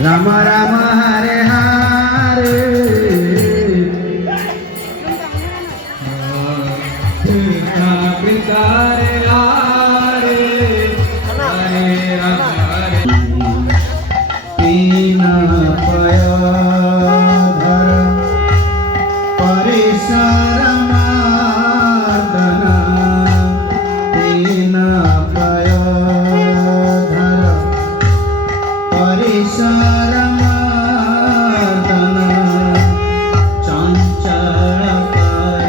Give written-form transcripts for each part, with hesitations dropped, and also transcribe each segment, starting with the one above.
राम राम हरे हरे कृष्ण कृष्ण हरे हरे हरे राम हरे तीन पय धर परिसर मर्दन तीन पय धर परिसर मर्दन चंचल कर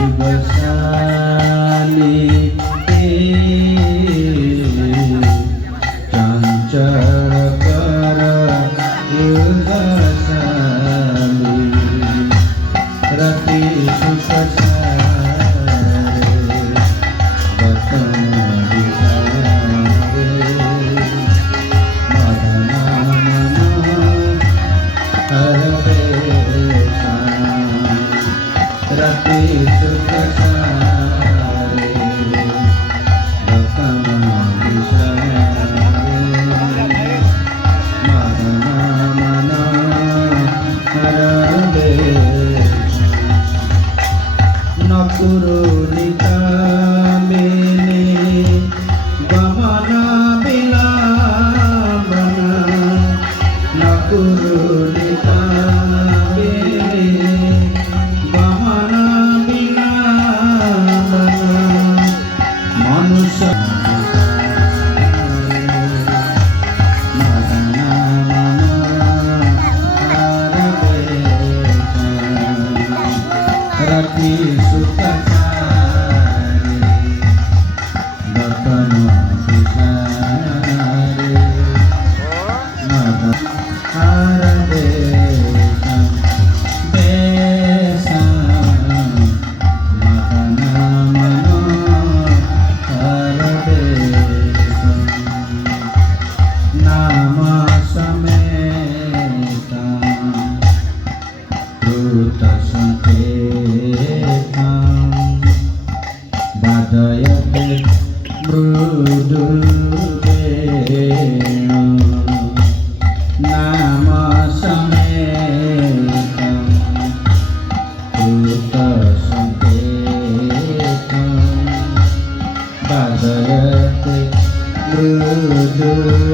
युगशाली चंचल कर युगशाली रति सुख नकुरुनिता मेने गमन विलंबन नकुरुनिता मेने गमन विलंबन मनुष्य रति सुख badayate mrududena nama sametam ruta sanketam badayate mrududena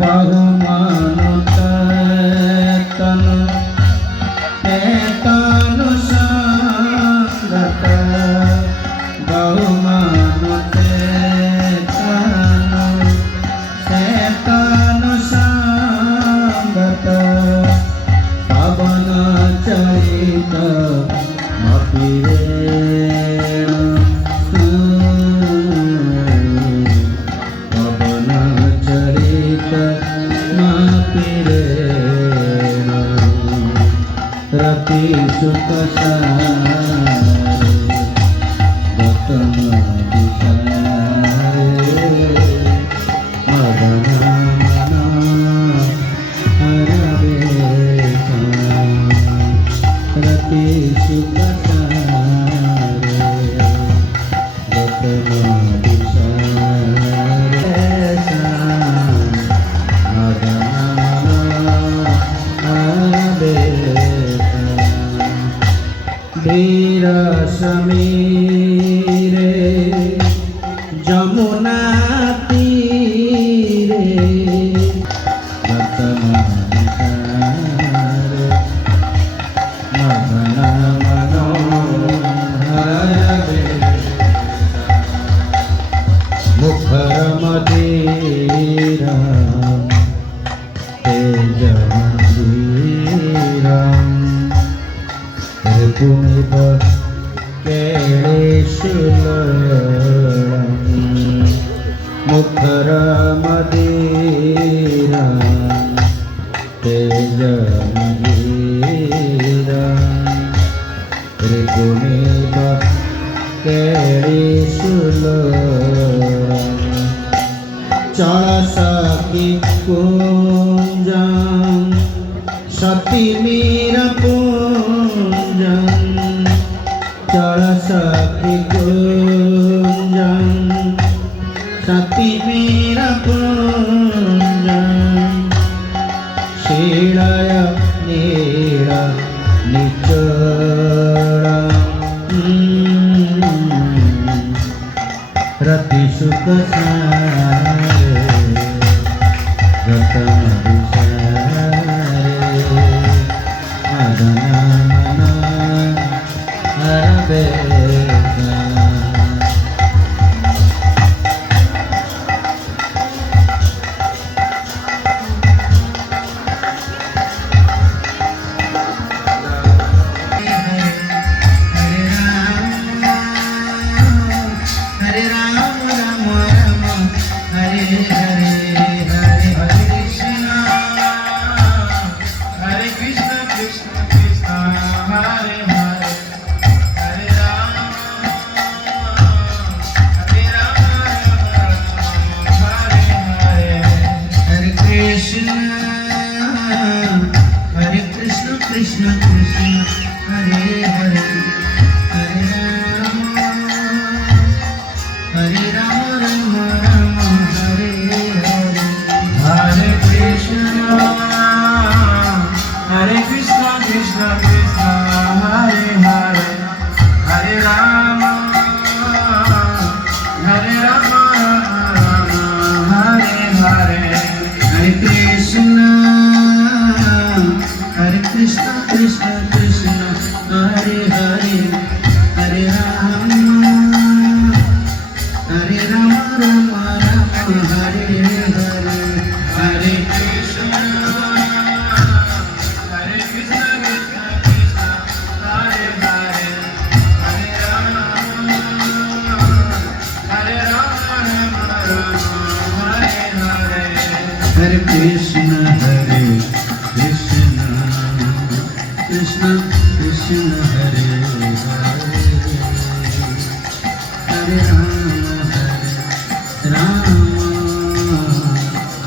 bahumanutana etanu sangata bahumanu etanu sangata pavana carita mapirena pavana carita mapirena रति सुख सारे गौतम विचारे मदन हरवे रति सुख सारे गौतम विचारे मदन हरवे धीर समीरे जमुना तीरे मदन मनोहर मुखर मदिरा तेज मंदिरा पुनित केशुलम् मुखर मदिरा तेज मदिरा पुनित केशुलम् चल सखी कुंजं सती मीरा चल सखी कुंजं सती Meera Hare Krishna, Krishna Krishna, Hare Hare, Hare Rama, Rama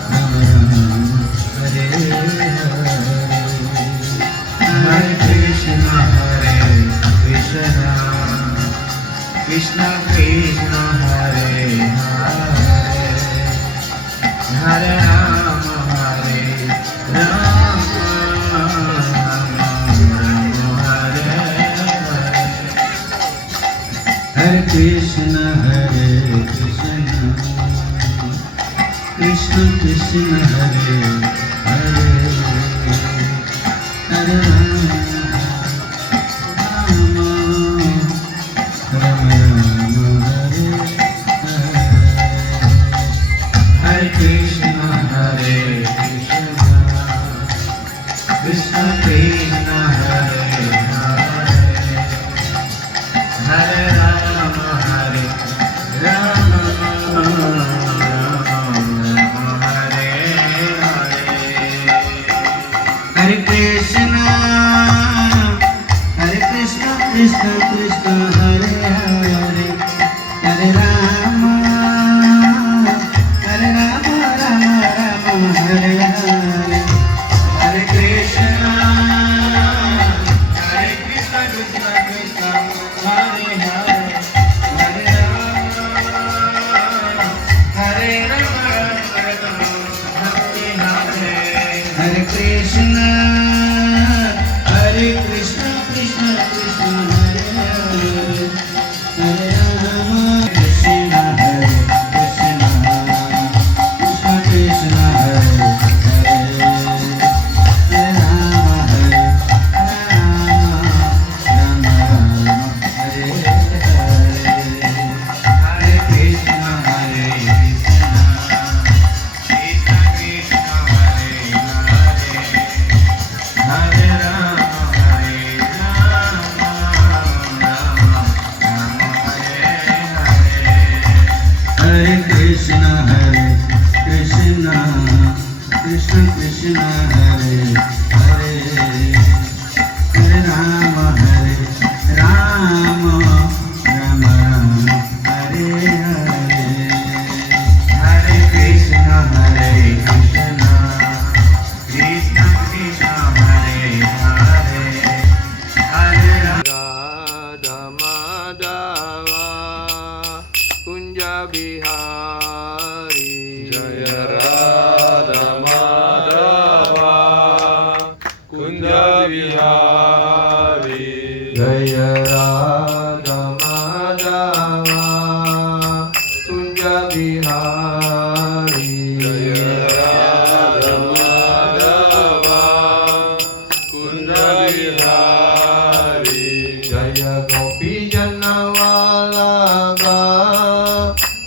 Rama, Hare Hare. Hare Krishna, Krishna Krishna, Hare Hare, Hare Rama, Rama Rama, Hare Krishna, Krishna Krishna, Hare Hare, Hare Rama, Rama Hare Hare. Hare Krishna, Krishna Krishna, Hare Hare, Hare Rama, Rama Hare Hare. Hare Krishna, Krishna Krishna, Hare Hare, Hare Rama, Rama Hare Hare. Hare Krishna, Krishna Krishna, Hare Hare, Hare Rama, Hare Hare. Hare Krishna, Krishna Krishna, Hare Hare, Hare Rama, Krishna Krishna, Krishna Hare Hare, Hare Rama, Rama Hare Hare. Hare Krishna, Krishna Krishna, Hare Hare, Hare Rama, Rama Hare Hare. Hare Krishna, Krishna Krishna, Hare Hare, Hare Rama, Rama Hare Hare. Hare Krishna, Krishna Krishna, Hare Hare, Hare Rama. Radha Madhava Kunja Bihari Jaya Radha Madhava Kunja Bihari. Jaya Radha Madhava Kunja Bihari Jaya Radha Madhava Kunja Bihari. Jaya Gopi Jannavalabha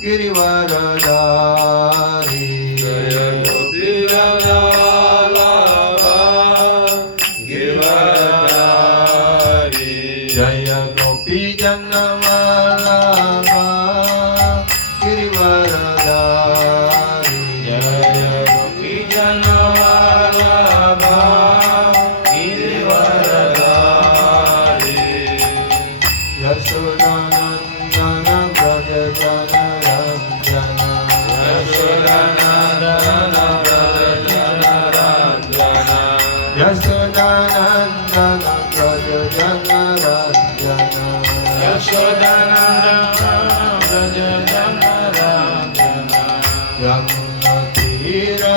Girivaradari Jaya Gopi Jannavalabha Giridhari. Jaya Gopi Jannavalabha Girivaradari Jaya Gopi Jannavalabha Giridhari. Yashodanandana Braja Jana Ranjana Yashodanandana Braja Jana Ranjana. Yashodanandana Braja Jana Ranjana Yashodanandana Braja Jana Ranjana. Yamuna Tira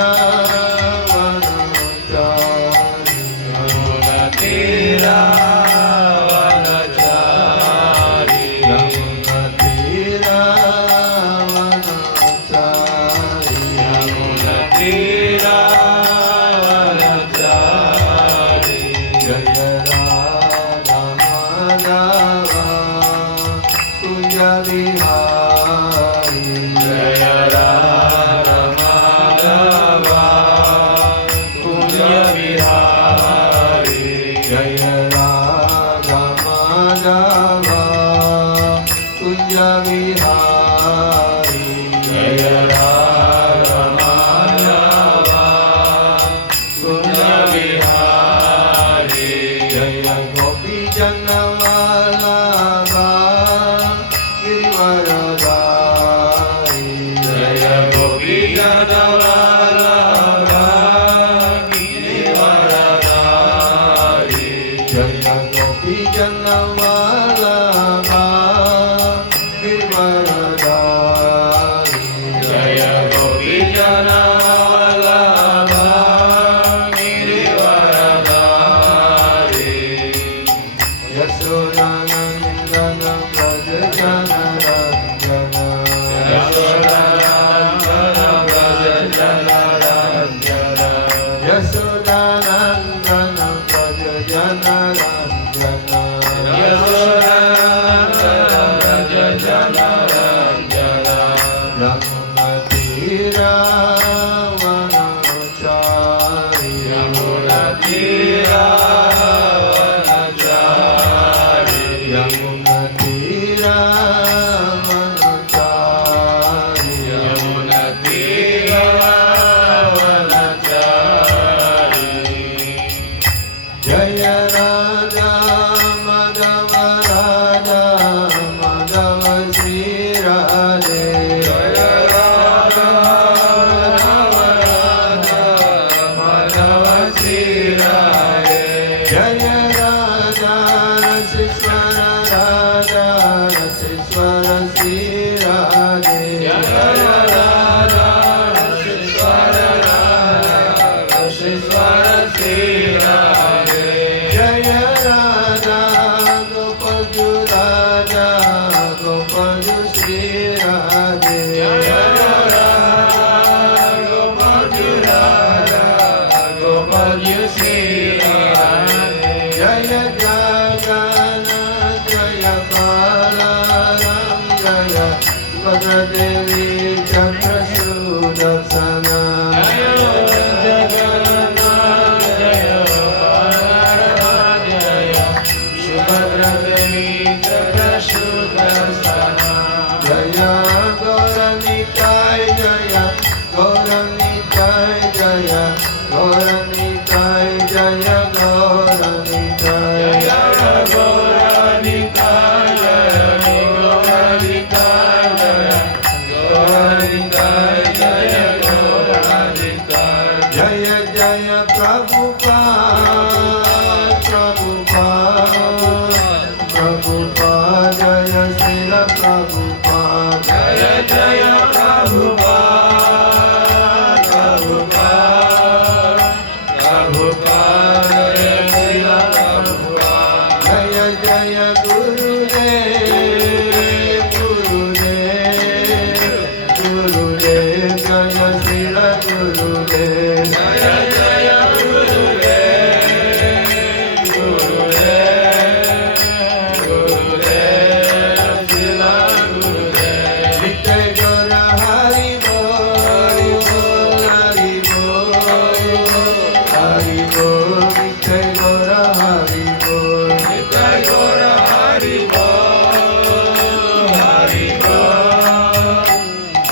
Vanachari Yamuna Tira Vanachari. Yamuna Tira Vanachari Yamuna Tira Vanachari. Jaya Radha Madhava Kunja Bihari Jaya Radha Madhava Kunja Bihari. Jaya Radha Madhava Kunja Bihari Jaya Radha Madhava Gopi Jana Vallabha Girivaradhari. Jaya Gopi Jana Vallabha Girivaradhari. Jaya Gopi Jana Vallabha Girivaradhari. Yasodhanandana Braja Jana Ranjana. Yasodhanandana Braja Jana Ranjana. Yasodhanandana Braja Jana Ranjana. Yasodhanandana Braja Jana Ranjana. Yamuna Tira Vanachari. Yamuna Tira Yamuna Tira Vanachari. Yamuna Tira Vanachari. Jaya Radha Madhava Radha Madhava Sri Radhe. Jaya Radha Madhava Radha Madhava Sri Radhe. Jaya Radha Raseswara Radha Raseswara Sri Radhe. Jaya Radha Raseswara Radha Raseswara Sri Radhe. Jaya Radha Gopalju Radha Gopalju Sri Radhe. Jaya Radha Gopalju Radha Gopalju Sri Radhe. Jaya Jagannath Jaya Balaram Jaya Subhadra Devi Chandra Sudarsana. Jaya Jagannath Jaya Balaram Jaya Subhadra Devi Chandra Sudarsana. Jaya Gauranitai Jaya Gauranitai Jaya Gauranitai Jaya Gauranitai. Jaya Gauranika Jaya Gauranika Jaya Gauranika Jaya Gauranika. Jaya Jaya Prabhupada Prabhupada Prabhupada Jaya Srila Prabhupada. Jaya Jaya Prabhupada Prabhupada Prabhupada Jaya Srila Prabhupada. Jaya Jaya Gurudev Gurudev Gurudev Jaya Srila Gurudev. Jaya Jaya Gurudev Gurudev Gurudev Srila Gurudev. Nitai Gaura Hari Bol Hari Bol Hari Bol Nitai Gaura Hari Bol. Nitai Gaura Hari Bol Hari Bol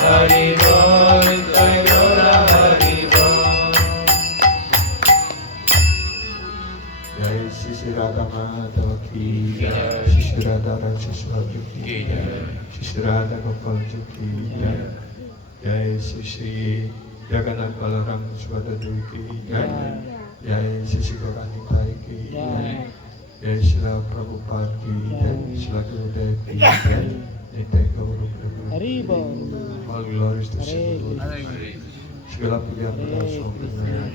Hari Bol Nitai Gaura Hari Bol. Jai Sisi Radha Madhava Ki Jai. Jai Sisi Radha Rajeshwari Ki Ki Jai Jai. Sisi Radha Gopal Ki Jai Jai Sisi Jagannath Balaram Subhadra Devi Ki Jai Jai Sisi Gauranitai Ki Jai Jai Srila Prabhupada Ki Jai Srila Gurudev Ki Jai Nitai Gaura Prabhupada. All glories to Sri Guru. Segala pujian pada Sang Penayaan.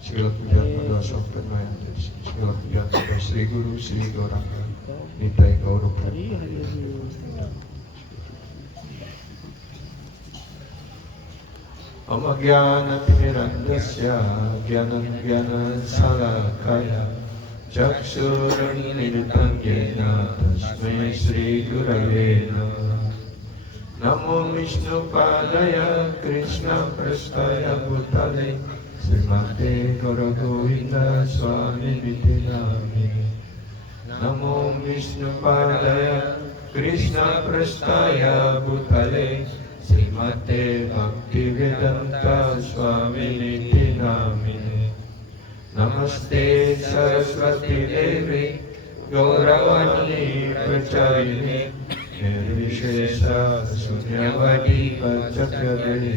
Segala pujian pada Sang Penayaan. Segala pujian pada Sri Guru Sri Gauranga. Nitai Gaura Prabhupada. Amagyanatimirandasya Gyanam-gyana-salakaya Chakshurunmilitam yena Tasmai Sri Gurave Namah. Namo Vishnu Padaya Krishna Prastaya Bhutale Srimate Gaura Govinda Swami Niti Namine. Namo Vishnu Padaya Krishna Prastaya Bhutale Srimate Bhaktivedanta Swami Niti Namine. Namaste Saraswati Devi Gauravani Pracharine निर्विशेष शून्यवादी पचत्यदेशतारिणे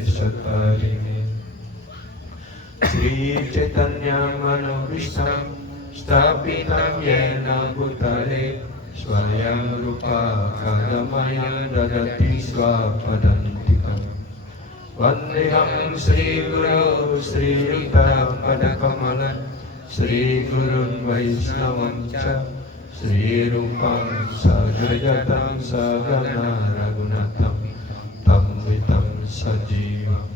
श्री चैतन्य मनोभीष्टं स्थापितं येन भूतले स्वयं रूपा कदमयं ददति स्वपदान्तिकम् वन्देऽहं श्रीगुरो श्रीयुतपदकमलं श्रीगुरुन् वैष्णवं च श्रीरूपं सद्गतं सगना रघुनाथं तं वितं सजीवम्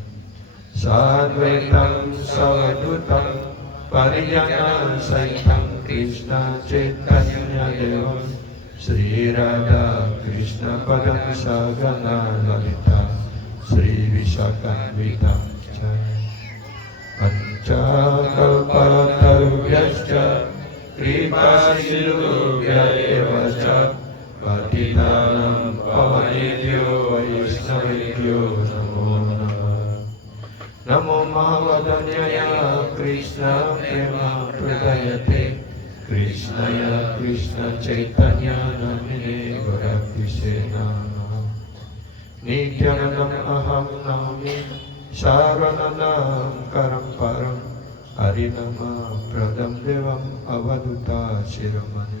साद्वैतं सवधूतं परिजनसहितं कृष्ण चैतन्यदेवं श्रीराधा कृष्णपदं सगना ललिता श्रीविशाखान्वितं च पञ्चकल्पतरुभ्यश्च कृपासिन्धुभ्य एव च पतितानां पावनेभ्यो वैष्णवेभ्यो नमो नमः नमो महावदन्याय कृष्ण प्रेम प्रदयते कृष्णाय कृष्ण चैतन्य नामिने गौरकृष्णे नमः नित्यानन्दम् अहं नमामि सारनाथं परं हरिनामप्रदं देवम् अवधूता शिरोमणि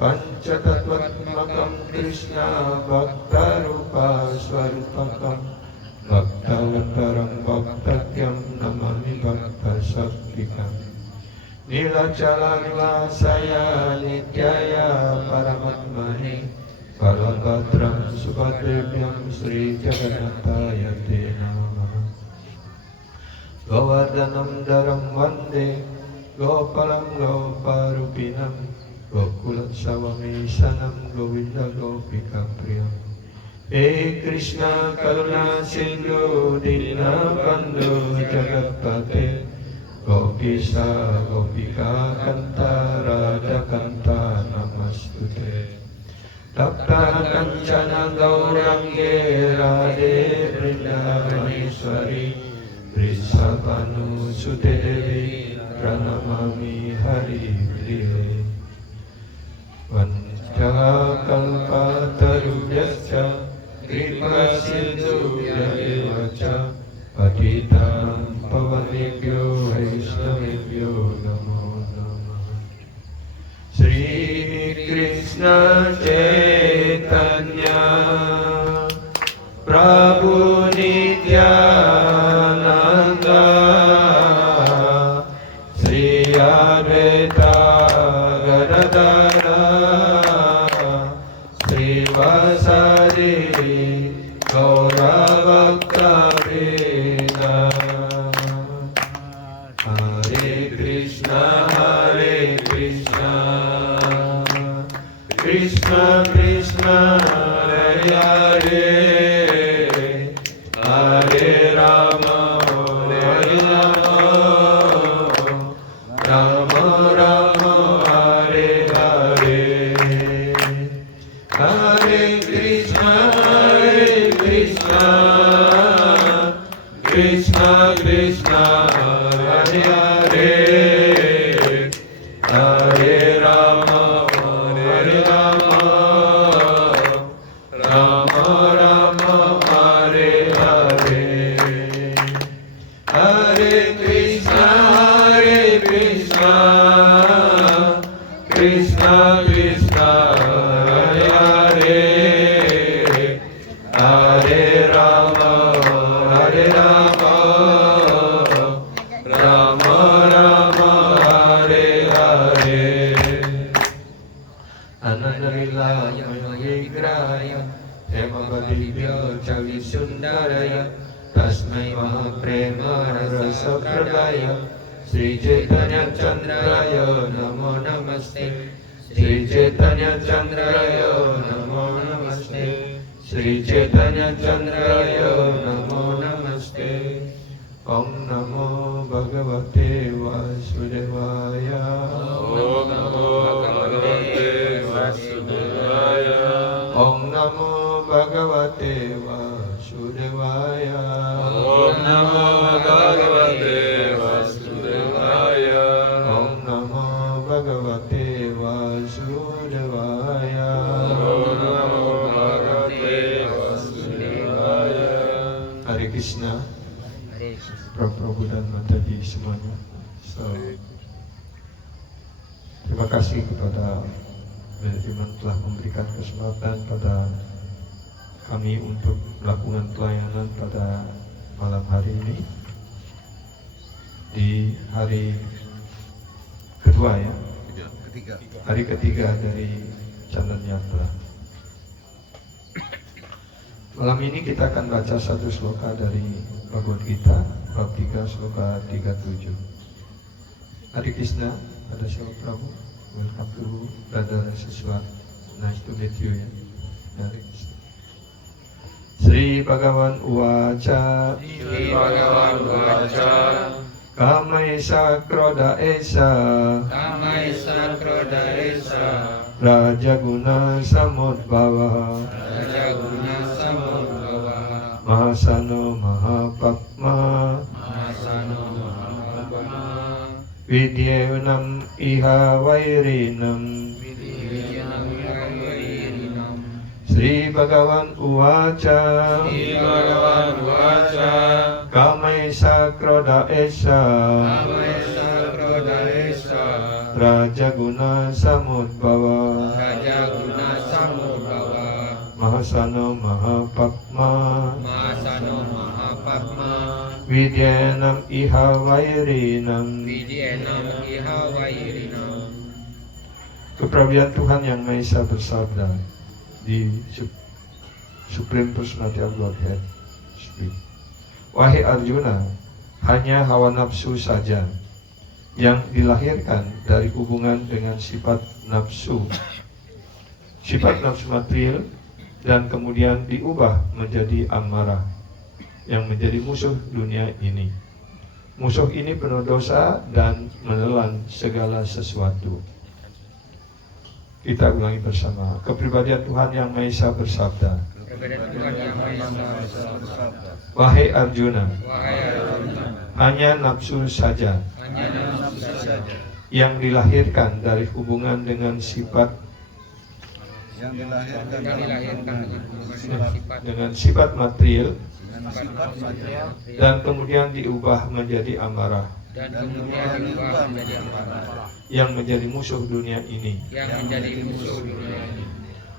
पञ्चतत्त्वात्मकं कृष्ण भक्तरूपस्वरूपकं भक्तवत्तरं भक्तज्ञं नमामि भक्तशक्तिकम् नीलाचलनिवासाय नित्याय परमात्मने बलभद्रं सुभद्रेभ्यं श्रीजगन्नाथाय ते नमः गोवर्धनं दरं वन्दे गोपालं गोपरूपिणं गोकुलोत्सवमेशनं गोविन्दगोपिकाप्रियं हे कृष्ण करुणा सिन्धु दीनबन्धु जगत्पते गोपीशा गोपिका कान्ता राधाकान्ता नमस्तुते तप्ता कंचन गौरंगे राधे वृंदावनेश्वरी वृषभानुसुते देवी प्रणमामि हरिप्रिये वंशकल्पतरुभ्यश्च कृपासिन्धुभ्य एव च पतितानां पावनेभ्यो वैष्णवेभ्यो नमो नमः श्री कृष्ण चैतन्य प्रभु नित्यानंद श्री अद्वैत गदाधर श्रीवासादि गौरभक्तवृन्द हरे कृष्ण कृष्ण कृष्ण हरे हरे हरे राम राम राम हरे हरे हरे कृष्ण कृष्ण कृष्ण हरे हरे हरे राम राम राम हरे हरे हरे कृष्ण कृष्ण कृष्ण हरे हरे हरे राम राम राम हरे हरे अनन्तलीलाय मनोविग्रहाय हेमवदीभ्यो च विसुन्दराय तस्मै महाप्रेम रसप्रदाय श्रीचैतन्यचन्द्राय नमो नमस्ते श्रीचैतन्यचन्द्राय नमो नमस्ते श्रीचैतन्यचन्द्राय नमो नमस्ते ॐ नमो भगवते वासुदेवाय ॐ नमो भगवते वासुदेवाय ॐ नमो भगवते वासुदेवाय ॐ नमो भगवते वासुदेवाय ॐ नमो भगवते वासुदेवाय ॐ नमो Prabhu dan Mataji semuanya. So, terima kasih kepada manajemen telah memberikan kesempatan pada kami untuk melakukan pelayanan pada malam hari ini di hari kedua ya, hari ketiga dari Chandra Yatra. Malam ini kita akan baca satu sloka dari Bhagavad Gita bab 3 sloka 37. Hari Krishna, ada siapa Prabhu? Welcome to Brother Siswa. Nice to meet you ya. Hari Krishna. Sri Bhagavan Uvaca. Sri Bhagavan Uvaca. Kamaisa Kroda Esa. Kamaisa Kroda Esa. Raja Guna Samudbhava. Raja Guna Samudbhava. Mahasano Mahapatma. Mahasano Mahapatma. Vidyenam Iha Vairinam. Vidyanam Vairinam. Sri Bhagavan Uvaca. Sri Bhagavan Uvaca. Kamaisa Kroda Esa. Kamaisa Kroda Esa. Raja Guna Samudbhava. Raja Guna Samudbhava. Mahasano Mahapatma. Mahasano Mahapatma. Vidyanam Iha Vairinam. Vidyanam Iha Vairinam. Keprabian Tuhan Yang Maha Esa bersabda di Supreme Personality of Godhead speak. Wahai Arjuna, hanya hawa nafsu saja yang dilahirkan dari hubungan dengan sifat nafsu material, dan kemudian diubah menjadi amarah yang menjadi musuh dunia ini. Musuh ini penuh dosa dan menelan segala sesuatu. Kita ulangi bersama. Kepribadian Tuhan Yang Maha Esa bersabda. Kepada Tuhan Yang Maha Esa bersabda. Wahai Arjuna, Wahai Arjuna, hanya nafsu saja hanya nafsu saja yang dilahirkan dari hubungan dengan sifat yang dilahirkan dengan sifat material sifat material dan kemudian diubah menjadi amarah dan kemudian diubah menjadi amarah yang menjadi musuh dunia ini. yang menjadi musuh dunia ini.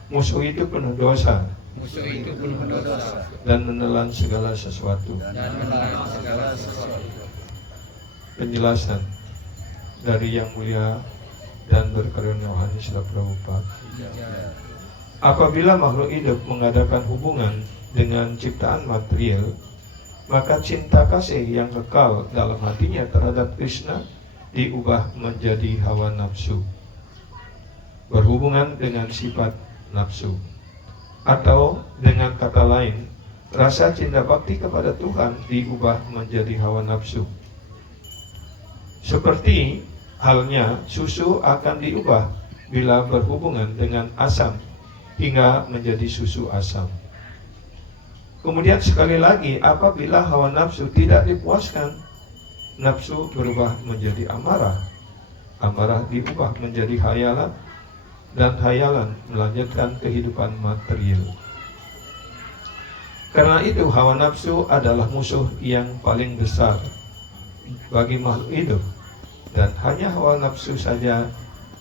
Musuh itu penuh dosa Musuh itu penuh dosa dan menelan segala sesuatu. dan menelan segala sesuatu. Penjelasan dari Yang Mulia dan Berkarunia Rohani Srila Prabhupada. Apabila makhluk hidup mengadakan hubungan dengan ciptaan material, maka cinta kasih yang kekal dalam hatinya terhadap Krishna diubah menjadi hawa nafsu, berhubungan dengan sifat nafsu. Atau dengan kata lain, rasa cinta bakti kepada Tuhan diubah menjadi hawa nafsu. Seperti halnya susu akan diubah bila berhubungan dengan asam hingga menjadi susu asam. Kemudian sekali lagi, apabila hawa nafsu tidak dipuaskan, nafsu berubah menjadi amarah. Amarah diubah menjadi hayalan, dan hayalan melanjutkan kehidupan material. Karena itu hawa nafsu adalah musuh yang paling besar bagi makhluk hidup, dan hanya hawa nafsu saja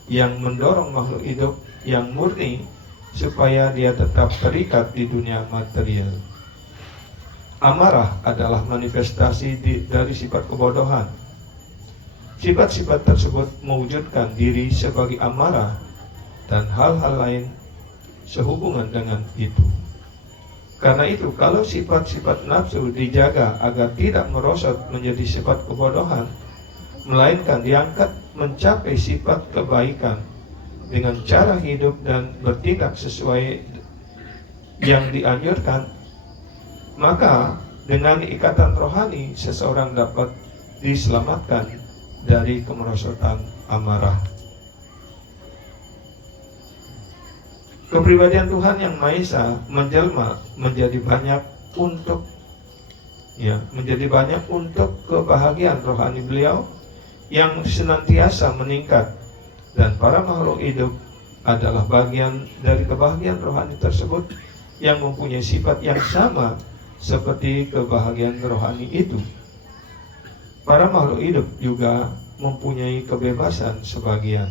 yang mendorong makhluk hidup yang murni supaya dia tetap terikat di dunia material. Amarah adalah manifestasi dari sifat kebodohan. Sifat-sifat tersebut mewujudkan diri sebagai amarah dan hal-hal lain sehubungan dengan itu. Karena itu, kalau sifat-sifat nafsu dijaga agar tidak merosot menjadi sifat kebodohan, melainkan diangkat mencapai sifat kebaikan dengan cara hidup dan bertindak sesuai yang dianjurkan, maka dengan ikatan rohani seseorang dapat diselamatkan dari kemerosotan amarah. Kepribadian Tuhan Yang Maha Esa menjelma menjadi banyak untuk kebahagiaan rohani beliau yang senantiasa meningkat, dan para makhluk hidup adalah bagian dari kebahagiaan rohani tersebut yang mempunyai sifat yang sama seperti kebahagiaan rohani itu Para makhluk hidup juga mempunyai kebebasan sebagian.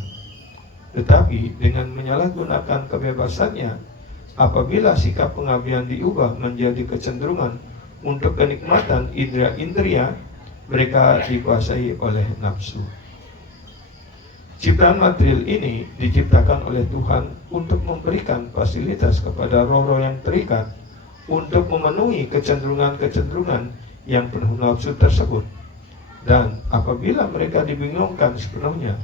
Tetapi dengan menyalahgunakan kebebasannya, apabila sikap pengabdian diubah menjadi kecenderungan untuk kenikmatan indera-indria, mereka dikuasai oleh nafsu. Ciptaan material ini diciptakan oleh Tuhan untuk memberikan fasilitas kepada roh-roh yang terikat untuk memenuhi kecenderungan-kecenderungan yang penuh nafsu tersebut. Dan apabila mereka dibingungkan sepenuhnya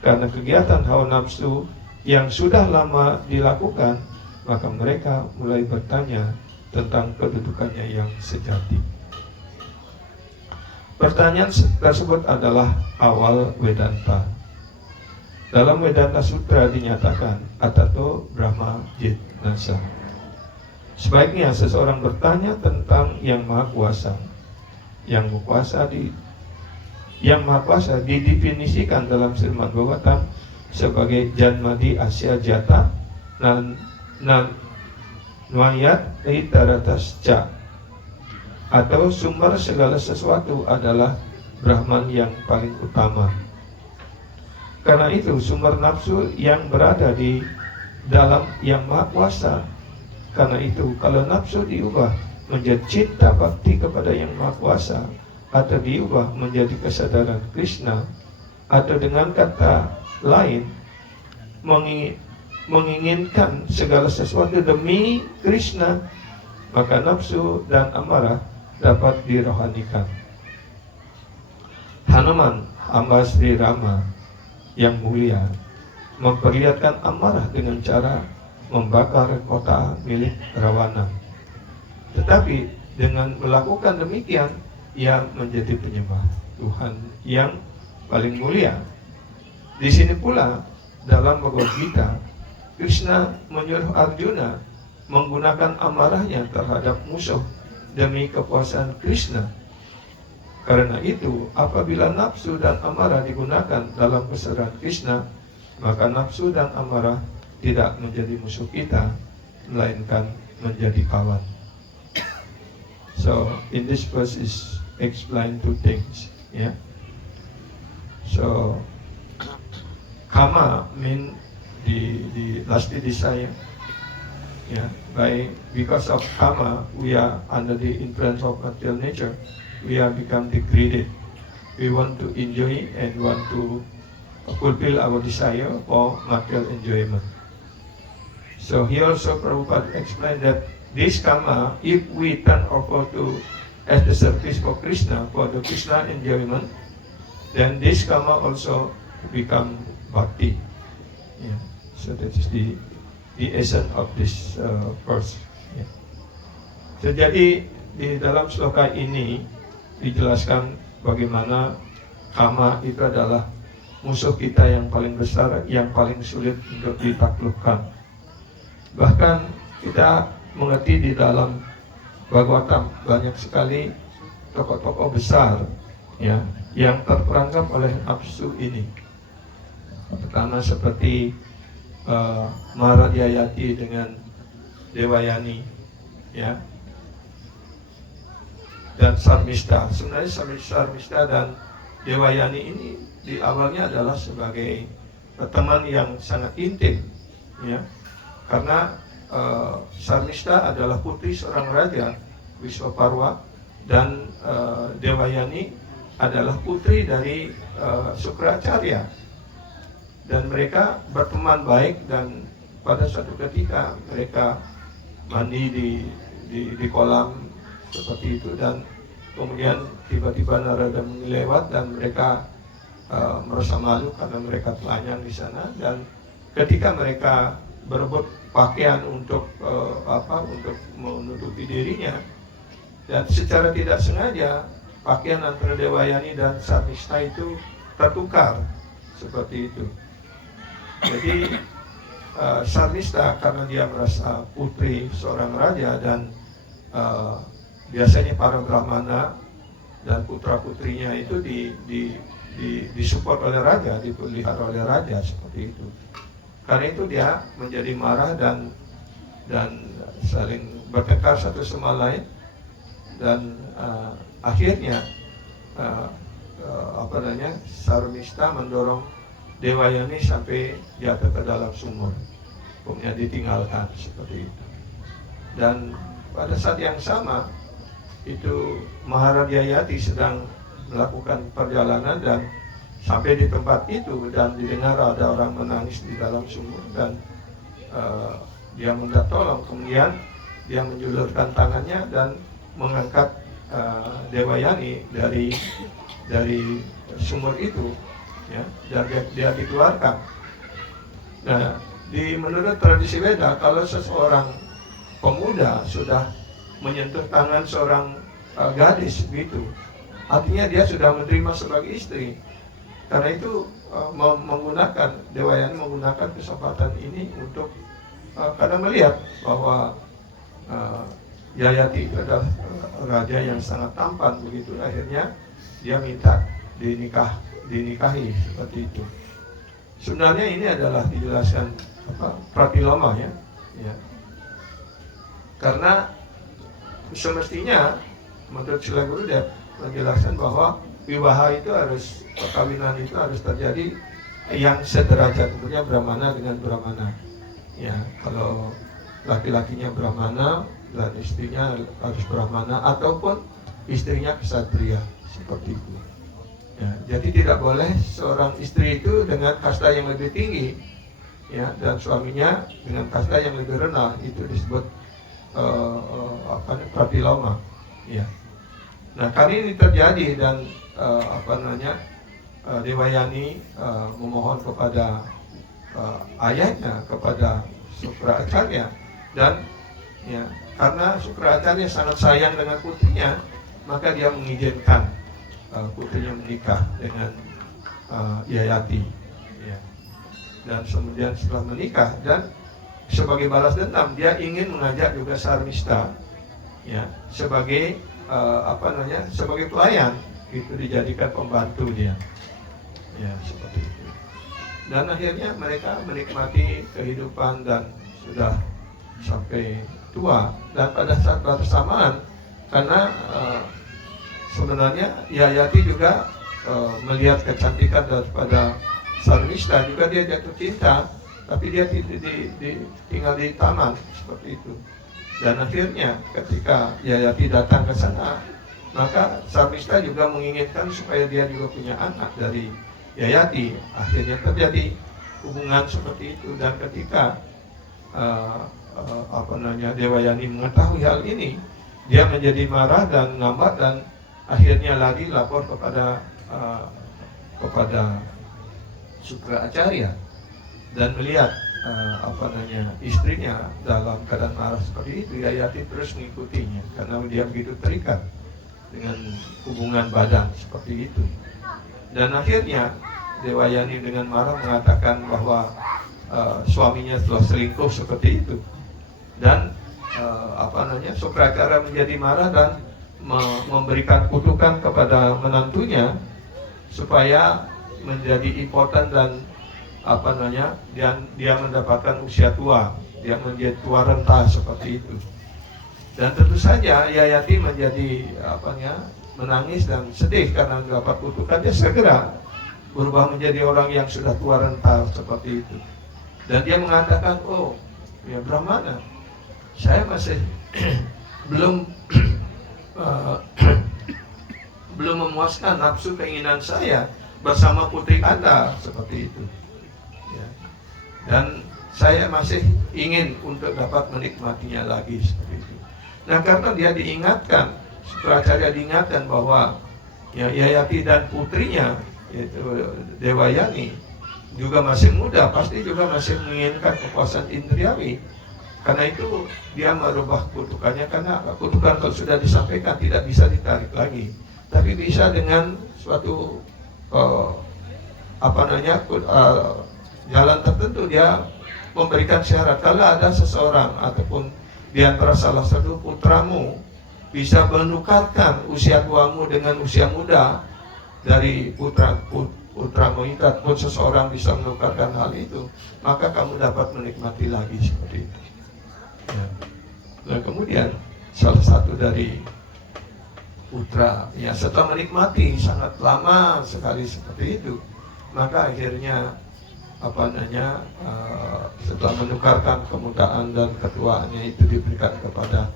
karena kegiatan hawa nafsu yang sudah lama dilakukan, maka mereka mulai bertanya tentang kedudukannya yang sejati. Pertanyaan tersebut adalah awal Vedanta. Dalam Vedanta Sutra dinyatakan Atato Brahma Jitnasa. Sebaiknya seseorang bertanya tentang Yang Maha Kuasa. Yang Maha Kuasa didefinisikan dalam Srimad Bhagavatam sebagai Janmadi Asya Jata Nwayat Itaratasca, atau sumber segala sesuatu adalah Brahman yang paling utama. Karena itu sumber nafsu yang berada di dalam Yang Maha Kuasa. Karena itu kalau nafsu diubah menjadi cinta bakti kepada Yang Maha Kuasa, atau diubah menjadi kesadaran Krishna, atau dengan kata lain menginginkan segala sesuatu demi Krishna, maka nafsu dan amarah dapat dirohanikan. Hanuman, hamba Sri Rama yang mulia, memperlihatkan amarah dengan cara membakar kota milik Rawana. Tetapi dengan melakukan demikian, ia menjadi penyembah Tuhan yang paling mulia. Di sini pula dalam Bhagavad Gita, Krishna menyuruh Arjuna menggunakan amarahnya terhadap musuh demi kepuasan Krishna. Karena itu, apabila nafsu dan amarah digunakan dalam kesadaran Krishna, maka nafsu dan amarah tidak menjadi musuh kita, melainkan menjadi kawan. So, in this verse is explained two things. Yeah. So, kama mean the lusty desire. Yeah. Because of kama, we are under the influence of material nature. We are become degraded. We want to enjoy and want to fulfill our desire for material enjoyment. So here also Prabhupada explained that this karma, if we turn over to as the service for Krishna, for the Krishna enjoyment, then this karma also become bhakti. Yeah. So that is the essence of this verse. Yeah. So jadi di dalam sloka ini dijelaskan bagaimana kama itu adalah musuh kita yang paling besar, yang paling sulit untuk ditaklukkan. Bahkan kita mengerti di dalam Bhagavatam banyak sekali tokoh-tokoh besar ya yang terperangkap oleh nafsu ini. Pertama seperti Maharaja dengan Devayani ya, dan Sarmista. Sebenarnya Sarmista dan Devayani ini di awalnya adalah sebagai teman yang sangat intim ya, karena Sarmista adalah putri seorang raja Wiswaparwa, dan Devayani adalah putri dari Sukracarya, dan mereka berteman baik. Dan pada suatu ketika mereka mandi di kolam seperti itu, dan kemudian tiba-tiba Narada lewat dan mereka merasa malu karena mereka telanjang di sana. Dan ketika mereka berebut pakaian untuk untuk menutupi dirinya, dan secara tidak sengaja pakaian antara Devayani dan Sarmista itu tertukar seperti itu. Jadi Sarmista karena dia merasa putri seorang raja, dan biasanya para brahmana dan putra-putrinya itu disupport oleh raja, dipelihara oleh raja seperti itu. Karena itu dia menjadi marah dan saling bertengkar satu sama lain, dan akhirnya Sarmista mendorong Dewayani sampai jatuh ke dalam sumur, kemudian ditinggalkan seperti itu. Dan pada saat yang sama itu Maharani Yayati sedang melakukan perjalanan dan sampai di tempat itu dan didengar ada orang menangis di dalam sumur dan dia minta tolong. Kemudian dia menjulurkan tangannya dan mengangkat Dewayani dari sumur itu, ya, dan dia dikeluarkan. Nah, menurut tradisi Weda, kalau seseorang pemuda sudah menyentuh tangan seorang gadis begitu, artinya dia sudah menerima sebagai istri. Karena itu Dewayani menggunakan kesempatan ini untuk karena melihat bahwa Yayati itu adalah raja yang sangat tampan begitu, akhirnya dia minta dinikahi seperti itu. Sebenarnya ini adalah dijelaskan Pratiloma, ya. Karena semestinya menurut Sila Gurudev menjelaskan bahwa wiwaha itu perkawinan itu harus terjadi yang sederajat, tentunya Brahmana dengan Brahmana. Ya, kalau laki-lakinya Brahmana dan istrinya harus Brahmana ataupun istrinya ksatria seperti itu. Ya, jadi tidak boleh seorang istri itu dengan kasta yang lebih tinggi, ya, dan suaminya dengan kasta yang lebih rendah, itu disebut pratiloma. Ya. Nah, kali ini terjadi dan Dewayani memohon kepada ayahnya, kepada Sukraacarya, dan ya, karena Sukraacarya sangat sayang dengan putrinya, maka dia mengizinkan putrinya menikah dengan Yayati, ya. Dan kemudian setelah menikah dan sebagai balas dendam dia ingin mengajak juga Sarmista, ya, sebagai sebagai pelayan, itu dijadikan pembantu dia, ya, seperti itu. Dan akhirnya mereka menikmati kehidupan dan sudah sampai tua. Dan pada saat bersamaan, karena sebenarnya Yayati juga melihat kecantikan daripada Sarmista, juga dia jatuh cinta, tapi dia tinggal di taman seperti itu. Dan akhirnya ketika Yayati datang ke sana, maka Sarmista juga menginginkan supaya dia juga punya anak dari Yayati. Akhirnya terjadi hubungan seperti itu. Dan ketika Dewayani mengetahui hal ini, dia menjadi marah dan ngambak dan akhirnya lari lapor kepada Sukraacarya dan melihat istrinya dalam keadaan marah seperti itu. Yayati terus mengikutinya karena dia begitu terikat dengan hubungan badan seperti itu. Dan akhirnya Dewayani dengan marah mengatakan bahwa suaminya telah selingkuh seperti itu. Dan Sukraacarya menjadi marah dan memberikan kutukan kepada menantunya supaya menjadi impoten dan dia mendapatkan usia tua, dia menjadi tua renta seperti itu. Dan tentu saja Yayati menjadi menangis dan sedih karena mendapat kutukan. Dia segera berubah menjadi orang yang sudah tua renta seperti itu. Dan dia mengatakan, oh ya Brahmana, saya masih belum memuaskan nafsu keinginan saya bersama putri Anda seperti itu, ya. Dan saya masih ingin untuk dapat menikmatinya lagi seperti itu. Nah, karena dia diingatkan, Sukraacarya diingatkan bahwa ya, Yayati dan putrinya yaitu Dewayani juga masih muda, pasti juga masih menginginkan kepuasan indriawi. Karena itu dia merubah kutukannya, karena kutukan kalau sudah disampaikan tidak bisa ditarik lagi, tapi bisa dengan suatu jalan tertentu. Dia memberikan syarat, kalau ada seseorang ataupun di antara salah satu putramu bisa menukarkan usia tuamu dengan usia muda dari putramu itu, ataupun seseorang bisa menukarkan hal itu, maka kamu dapat menikmati lagi seperti itu, ya. Dan kemudian salah satu dari putra. Ya, setelah menikmati sangat lama sekali seperti itu, maka akhirnya setelah menukarkan kemudahan dan ketuaannya itu diberikan kepada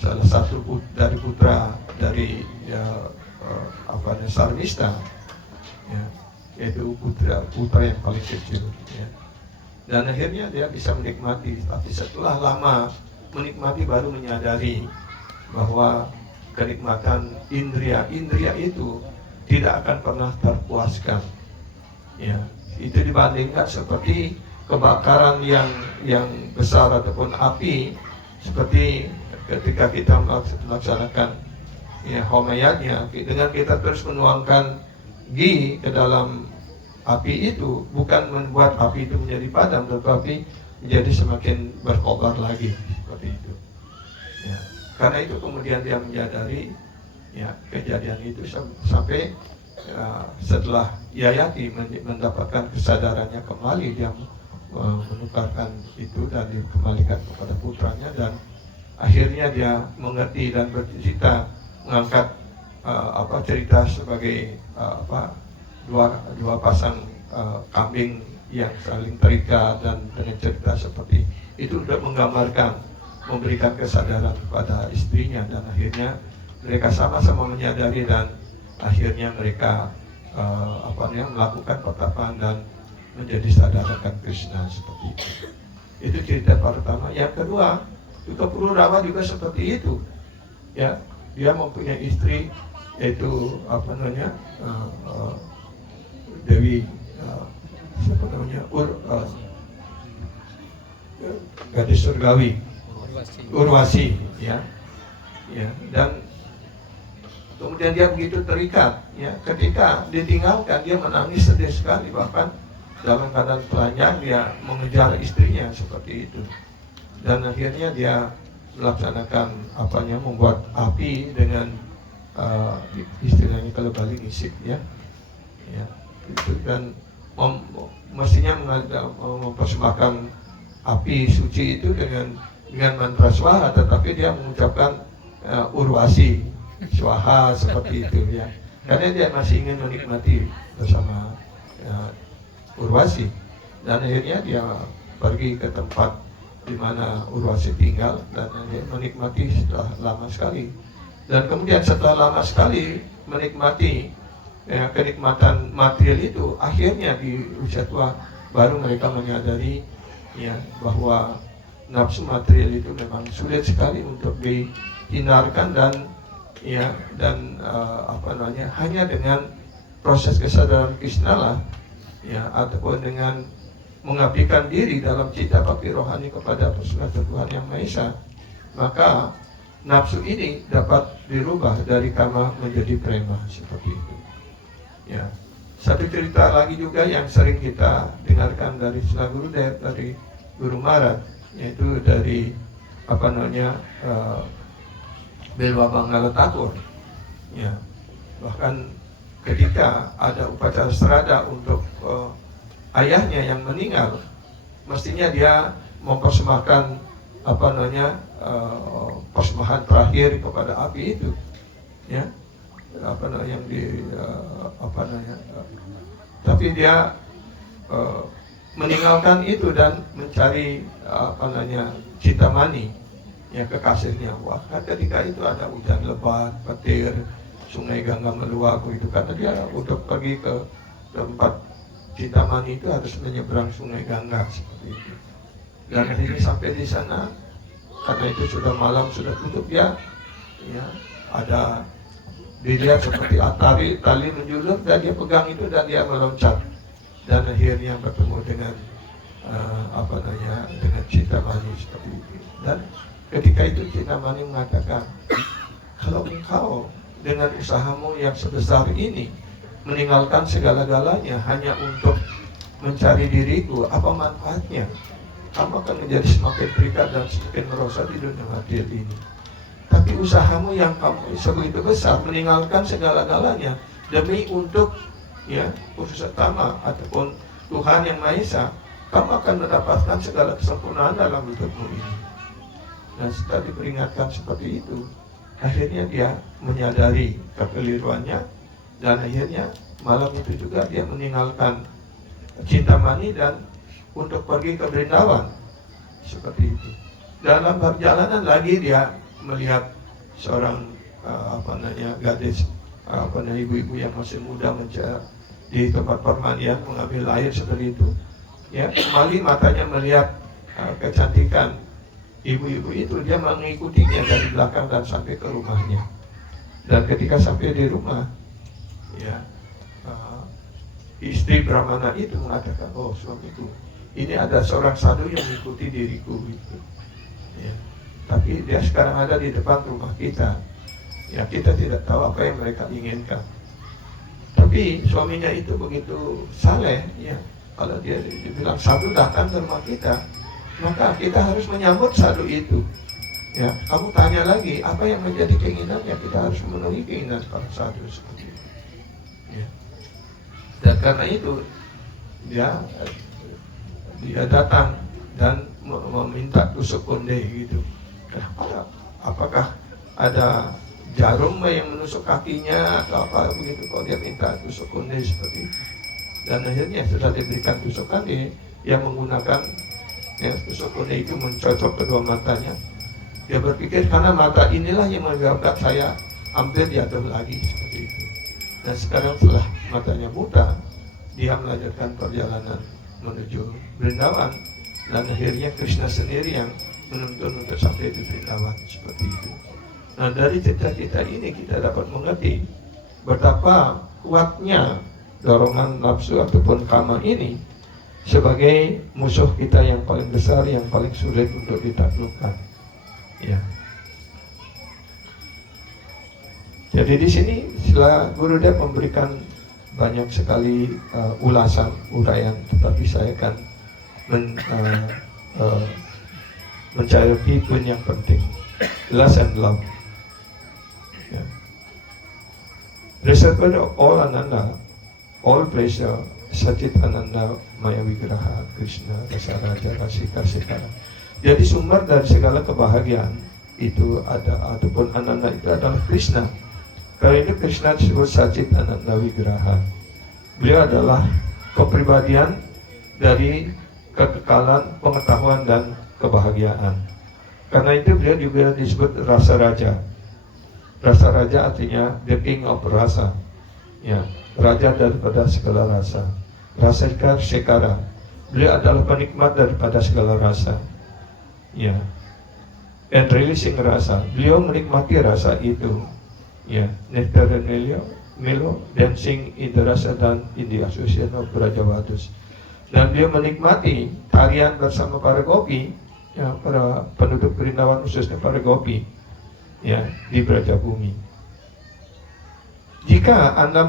salah satu dari putra dari Sarmista, ya, yaitu putra yang paling kecil, ya. Dan akhirnya dia bisa menikmati, tapi setelah lama menikmati baru menyadari bahwa kenikmatan indria itu tidak akan pernah terpuaskan, ya. Itu dibandingkan seperti kebakaran yang besar ataupun api, seperti ketika kita melaksanakan ya homayatnya, dengan kita terus menuangkan ghee ke dalam api itu, bukan membuat api itu menjadi padam, tetapi menjadi semakin berkobar lagi, seperti itu, ya. Karena itu kemudian dia menyadari ya kejadian itu sampai setelah Yayati mendapatkan kesadarannya kembali, dia menukarkan itu dan dikembalikan kepada putranya, dan akhirnya dia mengerti dan bercerita mengangkat cerita sebagai dua pasang kambing yang saling terikat, dan dengan cerita seperti itu untuk menggambarkan, memberikan kesadaran kepada istrinya, dan akhirnya mereka sama-sama menyadari dan akhirnya mereka melakukan pertapaan dan menjadi sadar akan Krishna, seperti itu. Itu cerita pertama. Yang kedua, juga Pururawa juga seperti itu, ya. Dia mempunyai istri, yaitu Dewi gadis surgawi Urwasi, ya. Dan kemudian dia begitu terikat, ya. Ketika ditinggalkan dia menangis sedih sekali, bahkan dalam keadaan telanjang dia mengejar istrinya, seperti itu. Dan akhirnya dia melaksanakan membuat api dengan istilahnya kalau Bali ngisip, ya. Itu, dan mestinya mempersembahkan api suci itu dengan mantra swaha, tetapi dia mengucapkan Urwasi swaha, seperti itu, ya. Karena dia masih ingin menikmati bersama Urwasi, dan akhirnya dia pergi ke tempat di mana Urwasi tinggal, dan dia menikmati setelah lama sekali. Dan kemudian setelah lama sekali menikmati kenikmatan material itu, akhirnya di usia tua baru mereka menyadari, ya, bahwa nafsu material itu memang sulit sekali untuk dihindarkan, dan hanya dengan proses kesadaran Krishna lah, ya, ataupun dengan mengabdikan diri dalam cita bakti rohani kepada persekutuan Tuhan Yang Maha Esa, maka nafsu ini dapat dirubah dari kama menjadi prema, seperti itu, ya. Satu cerita lagi juga yang sering kita dengarkan dari Sri Gurudev, dari Guru Maharaj, yaitu dari Bilwa Bangala Thakur, ya. Bahkan ketika ada upacara serada untuk ayahnya yang meninggal, mestinya dia mempersembahkan persembahan terakhir kepada api itu, ya, tapi dia meninggalkan itu dan mencari Cintamani, ya, kekasihnya. Wah, ketika itu ada hujan lebat, petir, sungai Gangga meluap, itu karena dia untuk pergi ke tempat Cintamani itu harus menyeberang sungai Gangga, seperti itu. Dan akhirnya sampai di sana, karena itu sudah malam, sudah tutup, ya, ada dilihat seperti tali menjulur, dan dia pegang itu dan dia meloncat, dan akhirnya bertemu dengan dengan Cintamani, seperti itu. Dan ketika itu Cintamani mengatakan, kalau engkau dengan usahamu yang sebesar ini meninggalkan segala-galanya hanya untuk mencari diriku, apa manfaatnya? Kamu akan menjadi semakin terikat dan semakin merosot di dunia material ini. Tapi usahamu yang kamu sebegitu besar, meninggalkan segala-galanya demi untuk, ya, Purusattama ataupun Tuhan Yang Maha Esa, kamu akan mendapatkan segala kesempurnaan dalam hidupmu ini. Dan setelah diperingatkan seperti itu, akhirnya dia menyadari kekeliruannya, dan akhirnya malam itu juga dia meninggalkan Cintamani dan untuk pergi ke Brindavan. Seperti itu. Dalam perjalanan lagi dia melihat seorang gadis, ibu-ibu yang masih muda di tempat permandian mengambil air seperti itu. Ya, kembali matanya melihat kecantikan ibu-ibu itu, dia mengikutinya dari belakang dan sampai ke rumahnya. Dan ketika sampai di rumah, ya, istri Brahmana itu mengatakan, oh suamiku, ini ada seorang sadhu yang mengikuti diriku gitu. Ya. Tapi dia sekarang ada di depan rumah kita. Ya, kita tidak tahu apa yang mereka inginkan. Tapi suaminya itu begitu saleh, ya. Kalau dia bilang sadhu datang ke rumah kita, maka kita harus menyambut sadhu itu. Ya, kamu tanya lagi apa yang menjadi keinginannya, kita harus memenuhi keinginan para sadhu seperti itu. Ya. Dan karena itu dia datang dan meminta tusuk konde gitu. Kenapa? Apakah ada jarum yang menusuk kakinya atau apa begitu? Kalau dia minta tusuk konde seperti itu. Dan akhirnya setelah diberikan tusukan, dia menggunakan tusuk konde itu mencocok kedua matanya. Dia berpikir karena mata inilah yang menyebabkan saya hampir jatuh lagi seperti itu. Dan sekarang setelah matanya buta, dia melanjutkan perjalanan menuju Brindavan, dan akhirnya Krishna sendiri yang menuntun untuk sampai di Brindavan seperti itu. Nah, dari cerita-cerita ini kita dapat mengerti betapa kuatnya dorongan nafsu ataupun kama ini sebagai musuh kita yang paling besar, yang paling sulit untuk ditaklukkan. Ya. Jadi di sini setelah Gurudev memberikan banyak sekali uraian, tetapi saya akan mencari poin yang penting, lust and love. Ya. Reservoir of all Ananda, all pleasure, Sajit Ananda Maya Vigraha Krishna Rasa Raja Rasika Sekara. Jadi sumber dari segala kebahagiaan itu ataupun Ananda itu adalah Krishna. Karena itu Krishna disebut Sajit Ananda Vigraha. Beliau adalah kepribadian dari kekekalan, pengetahuan dan kebahagiaan. Karena itu beliau juga disebut Rasa Raja. Rasa Raja artinya the king of rasa. Ya, raja daripada segala rasa. Rasa Sekara. Beliau adalah penikmat daripada segala rasa. Ya. And releasing rasa. Beliau menikmati rasa itu. Ya, nectar and Melo dancing in the rasa dan in the association of Brajavatus. Dan beliau menikmati tarian bersama para gopi, ya, para penduduk Brindavan khususnya para gopi, ya, di Brajabumi. Jika Anda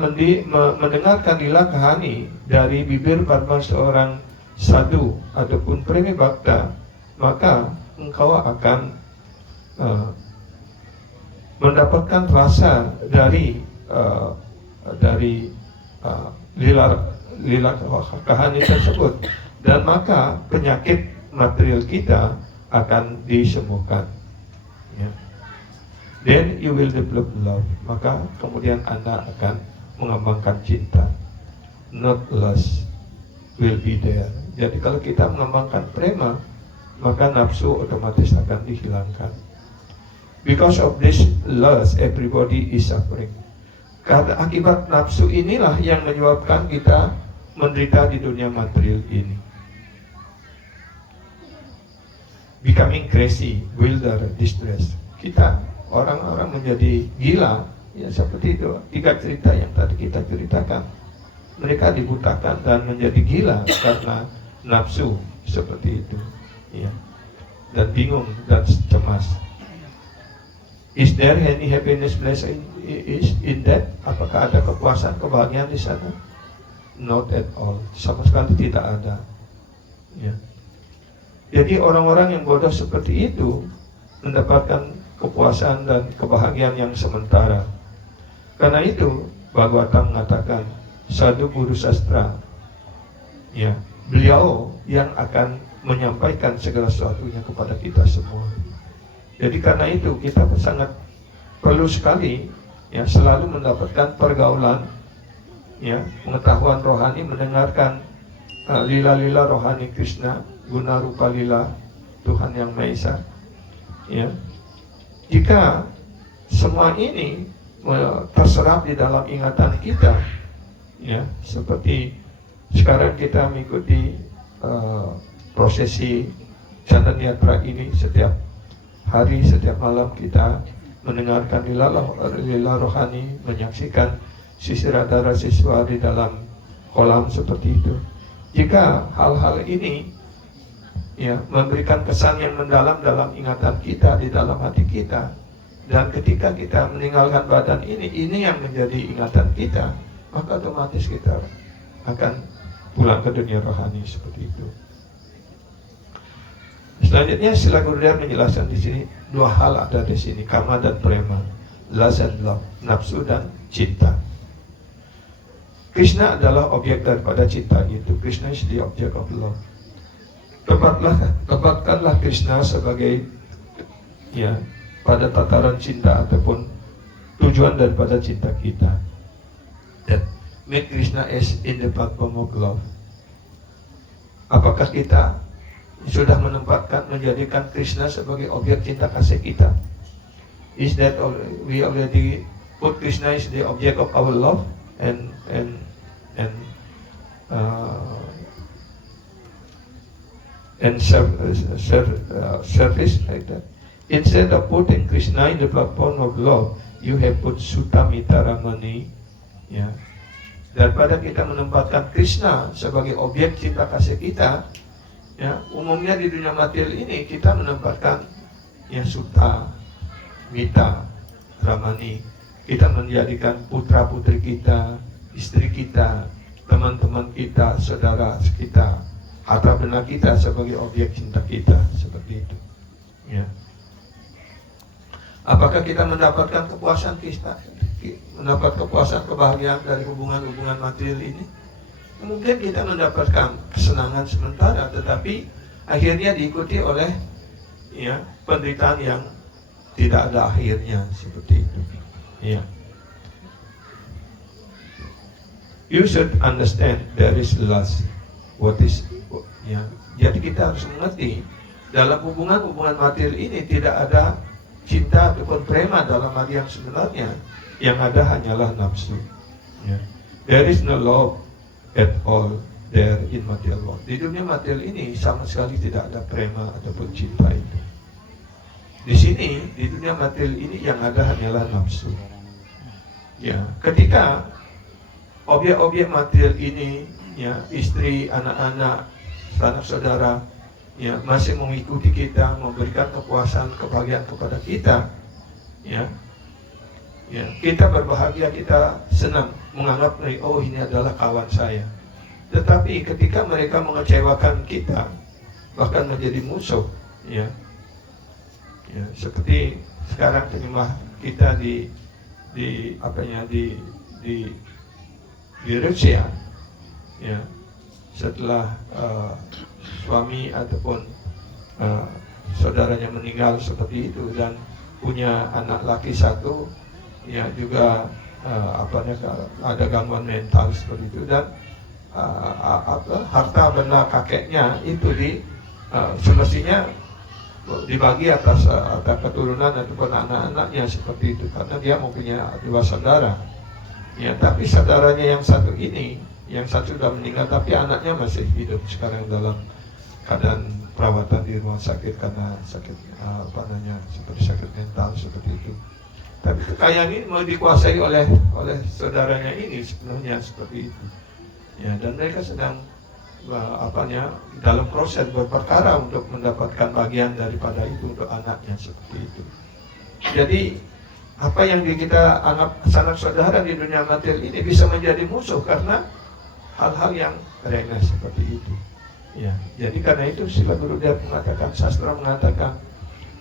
mendengarkan lila kahani dari bibir Padma seorang sadhu ataupun premi bhakta, maka engkau akan mendapatkan rasa dari lila kahani tersebut, dan maka penyakit material kita akan disembuhkan. Ya. Then you will develop love. Maka kemudian Anda akan mengembangkan cinta. Not lust will be there. Jadi kalau kita mengembangkan prema, maka nafsu otomatis akan dihilangkan. Because of this lust, everybody is suffering. Karena akibat nafsu inilah yang menyebabkan kita menderita di dunia material ini. Becoming crazy, wilder, distressed. Kita orang-orang menjadi gila, ya seperti itu. 3 cerita yang tadi kita ceritakan. Mereka dibutakan dan menjadi gila karena nafsu seperti itu, ya. Dan bingung dan cemas. Is there any happiness blessing in that? Apakah ada kepuasan, kebahagiaan di sana? Not at all. Sama sekali tidak ada. Ya. Jadi orang-orang yang bodoh seperti itu mendapatkan kepuasan dan kebahagiaan yang sementara. Karena itu Bhagavatam mengatakan sadhu guru sastra, ya, beliau yang akan menyampaikan segala sesuatunya kepada kita semua. Jadi karena itu kita sangat perlu sekali ya selalu mendapatkan pergaulan, ya, pengetahuan rohani, mendengarkan lila-lila rohani Krishna, guna rupa lila Tuhan Yang Maha Esa. Ya, jika semua ini terserap di dalam ingatan kita, ya, seperti sekarang kita mengikuti prosesi Chandra ini setiap hari, setiap malam kita mendengarkan lila rohani, menyaksikan sisi radara siswa di dalam kolam seperti itu. Jika hal-hal ini ya memberikan kesan yang mendalam dalam ingatan kita, di dalam hati kita, dan ketika kita meninggalkan badan ini yang menjadi ingatan kita, maka otomatis kita akan pulang ke dunia rohani seperti itu. Selanjutnya Srila Gurudev menjelaskan di sini dua hal ada di sini, kama dan prema, lust and love, nafsu dan cinta. Krishna adalah objek daripada cinta itu. Krishna is the object of love. Tempatkanlah Krishna sebagai ya pada tataran cinta ataupun tujuan daripada cinta kita. That make Krishna as in the platform of love. Apakah kita sudah menjadikan Krishna sebagai objek cinta kasih kita? Is that we already put Krishna as the object of our love and service like that? Instead of putting Krishna in the platform of love, you have put Sutta Mita Ramani. Ya, daripada kita menempatkan Krishna sebagai objek cinta kasih kita, ya, umumnya di dunia material ini kita menempatkan ya Sutta Mita Ramani. Kita menjadikan putra putri kita, istri kita, teman-teman kita, saudara kita, harta benda kita sebagai objek cinta kita, seperti itu. Ya. Apakah kita mendapatkan kepuasan kita, mendapat kepuasan, kebahagiaan dari hubungan-hubungan material ini? Mungkin kita mendapatkan kesenangan sementara, tetapi akhirnya diikuti oleh ya penderitaan yang tidak ada akhirnya, seperti itu. Ya. You should understand there is lust. What is ya? Jadi kita harus mengerti dalam hubungan-hubungan material ini tidak ada cinta ataupun prema dalam arti yang sebenarnya. Yang ada hanyalah nafsu. Ya. There is no love at all there in material world. Di dunia material ini sama sekali tidak ada prema ataupun cinta itu. Di sini, di dunia material ini yang ada hanyalah nafsu. Ya, ketika objek-objek material ini, ya, istri, anak-anak, sanak saudara, ya, masih mengikuti kita, memberikan kepuasan, kebahagiaan kepada kita, ya, ya, kita berbahagia, kita senang, menganggap oh ini adalah kawan saya. Tetapi ketika mereka mengecewakan kita, bahkan menjadi musuh, ya, ya, seperti sekarang terima kita di Rusia, ya, setelah suami ataupun saudaranya meninggal seperti itu dan punya anak laki satu, ya, juga ada gangguan mental seperti itu, dan harta benda kakeknya itu semestinya dibagi atas keturunan ataupun anak-anaknya seperti itu, karena dia mempunyai dua saudara. Ya, tapi saudaranya yang satu ini, yang satu sudah meninggal, tapi anaknya masih hidup sekarang dalam keadaan perawatan di rumah sakit karena sakit seperti sakit mental seperti itu. Tapi kekayaan ini mau dikuasai oleh saudaranya ini sebenarnya seperti itu. Ya, dan mereka sedang dalam proses berperkara untuk mendapatkan bagian daripada itu untuk anaknya seperti itu. Jadi apa yang kita anggap sanak saudara di dunia material ini bisa menjadi musuh karena hal-hal yang remeh seperti itu. Ya, jadi karena itu Srila Gurudev mengatakan, sastra mengatakan,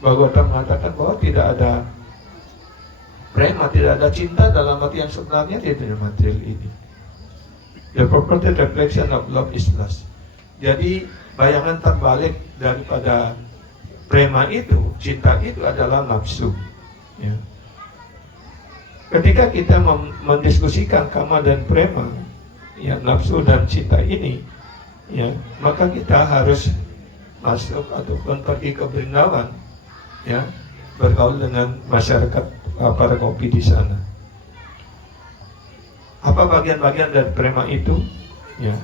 Bhagavatam mengatakan bahwa tidak ada prema, tidak ada cinta dalam arti yang sebenarnya di dunia material ini. The purported reflection of love is lust. Jadi bayangan terbalik daripada prema itu, cinta itu adalah nafsu. Ya. ketika kita mendiskusikan kama dan prema, ya, nafsu dan cinta ini, ya, maka kita harus masuk ataupun pergi ke Brindavan, ya, bergaul dengan masyarakat para gopi di sana. Apa bagian-bagian dari prema itu? Ya,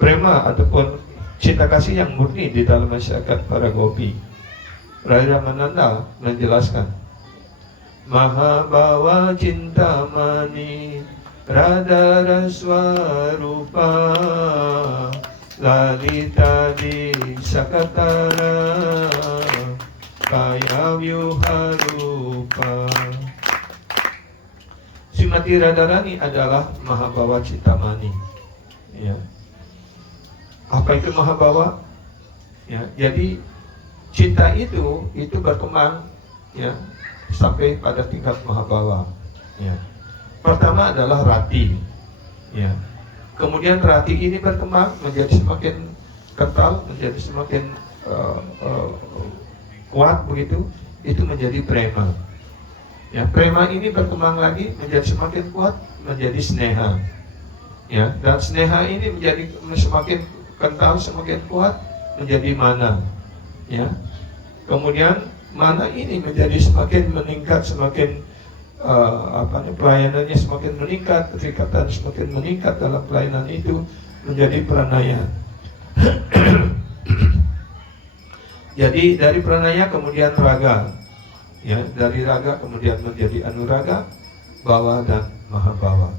prema ataupun cinta kasih yang murni di dalam masyarakat para gopi. Radha Ramananda menjelaskan, Mahabhava Cintamani Radhara Swarupa Lalita di Sakatara Kaya Vyuharupa. Srimati Radharani adalah Mahabhava Cintamani. Ya. Apa itu Mahabhava? Ya, jadi cinta itu berkembang, ya, sampai pada tingkat Mahabhava. Ya. Pertama adalah rati, ya. Kemudian rati ini berkembang menjadi semakin kental, menjadi semakin kuat begitu. Itu menjadi prema. Ya, prema ini berkembang lagi menjadi semakin kuat, menjadi sneha. Ya, dan sneha ini menjadi semakin kental, semakin kuat, menjadi mana. Ya. Kemudian mana ini menjadi semakin meningkat, semakin pelayanannya semakin meningkat, keterikatan semakin meningkat dalam pelayanan itu, menjadi pranaya. Jadi dari pranaya kemudian raga, ya, dari raga kemudian menjadi anuraga, bhawa dan mahabhava.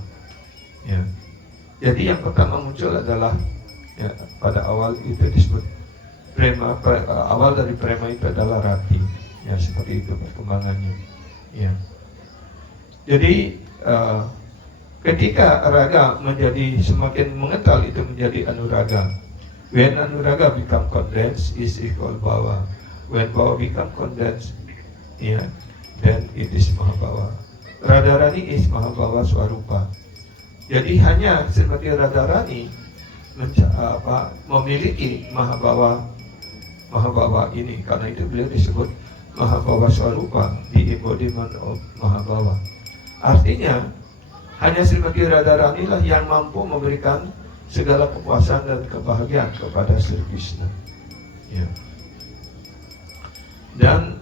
Ya. Jadi yang pertama muncul adalah, ya, pada awal itu disebut prema, awal dari prema itu adalah rati, ya, seperti itu perkembangannya, ya. Jadi ketika raga menjadi semakin mengental, itu menjadi anuraga. When anuraga become condensed is equal bhava. When bhava become condensed, ya, then it is mahabhava. Radharani is mahabhava swarupa. Jadi hanya Srimati Radharani memiliki mahabhava ini, karena itu beliau disebut Mahabhava Swarupa, the embodiment of Mahabhava. Artinya hanya Srimati Radharani lah yang mampu memberikan segala kepuasan dan kebahagiaan kepada Sri Krishna. Ya. Dan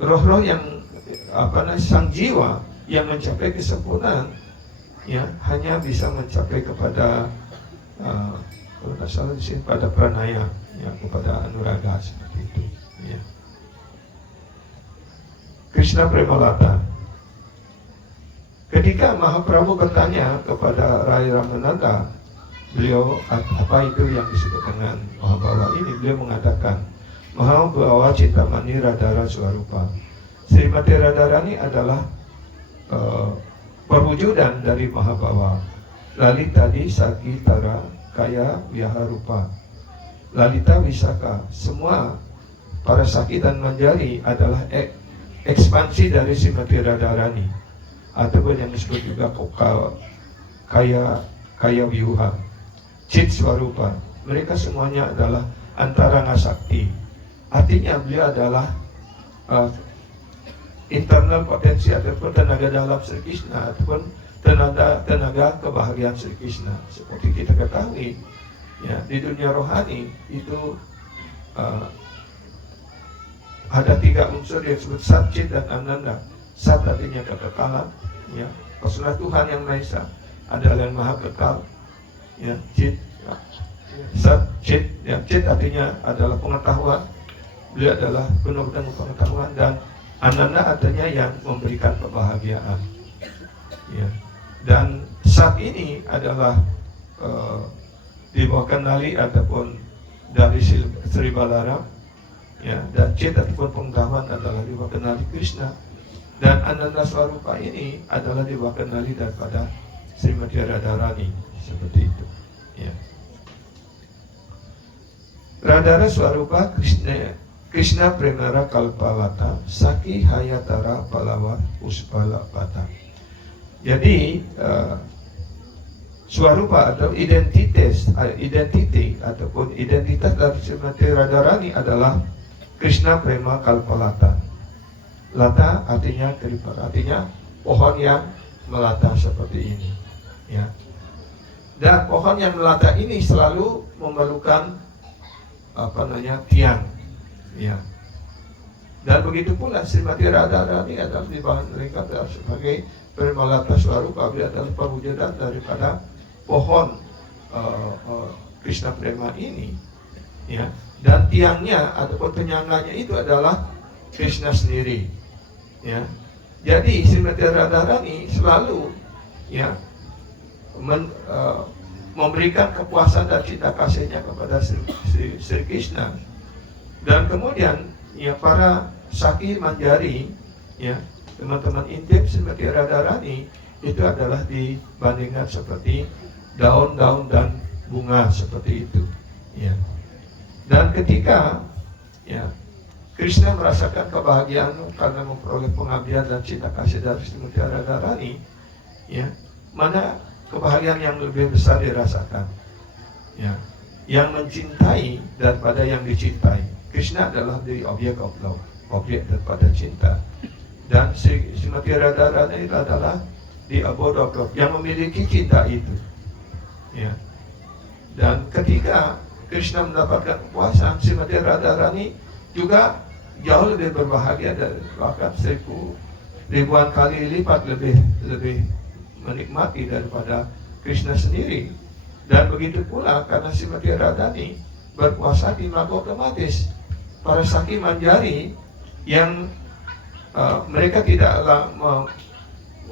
roh-roh yang sang jiwa yang mencapai kesempurnaan, ya, hanya bisa mencapai kepada kalau tidak salah di sini pada pranaya, ya, kepada anuraga seperti itu, ya. Krishna Premalata. Ketika Mahaprabhu bertanya kepada Rai Ramananda, beliau apa itu yang disebut dengan Mahabhava ini, beliau mengatakan Mahabhava Cintamani Radhara Swarupa. Srimati Radharani adalah perwujudan dari Mahabhava. Lalita di Sakitara Kaya Vyaharupa. Lalita Wisaka, semua para Saki dan Manjari adalah ekspansi dari Srimati Radharani, ataupun yang disebut juga Kaya Vyuha, Chit Swarupa. Mereka semuanya adalah antarana sakti. Artinya beliau adalah internal potensi ataupun tenaga dalam Sri Krishna, ataupun tenaga kebahagiaan Sri Krishna. Seperti kita ketahui, ya, di dunia rohani itu ada 3 unsur yang disebut Sat, Chit, dan Ananda. Sat artinya kekekalan, ya, personal Tuhan yang Maha Esa adalah yang maha kekal, ya. Chit, ya. Sat, Chit, ya, Chit artinya adalah pengetahuan, beliau adalah penuh dengan pengetahuan, dan Ananda artinya yang memberikan kebahagiaan, ya. Dan Sat ini adalah di bawah kendali ataupun dari Sri Balaram, ya, dan Chit ataupun pengetahuan adalah di bawah kendali Krishna, dan Ananda Swarupa ini adalah di bawah kendali daripada Srimati Radharani, seperti itu, ya. Radhara Swarupa Krishna Premara Kalpalata Saki Hayatara Palawa Uspala Bata. Jadi Swarupa atau identitas dari Srimati Radharani adalah Krishna Prema Kalpalata. Lata artinya keriput, artinya pohon yang melata seperti ini. Ya. Dan pohon yang melata ini selalu memerlukan tiang. Ya. Dan begitu pula Srimati Radharani adalah di bahan mereka sebagai Premalata Swarupa, adalah perwujudan daripada pohon Krishna Prema ini. Ya. Dan tiangnya ataupun penyangganya itu adalah Krishna sendiri. Ya. Jadi Srimati Radharani selalu memberikan kepuasan dan cinta kasihnya kepada Sri Krishna. Dan kemudian para Saki Manjari, teman-teman intim Srimati Radharani itu adalah dibandingkan seperti daun-daun dan bunga seperti itu. Dan ketika Krishna merasakan kebahagiaan karena memperoleh pengabdian dan cinta kasih dari Srimati Radharani, mana kebahagiaan yang lebih besar dirasakan? Yang mencintai daripada yang dicintai. Krishna adalah the object of love, objek daripada cinta. Dan Srimati Radharani adalah the abode of love, yang memiliki cinta itu. Dan ketika Krishna mendapatkan kepuasan, Srimati Radharani juga jauh lebih berbahagia dan bahkan 1000 ribuan kali lipat lebih menikmati daripada Krishna sendiri. Dan begitu pula karena Srimati Radharani berpuasa di maka otomatis para Saki Manjari yang mereka tidaklah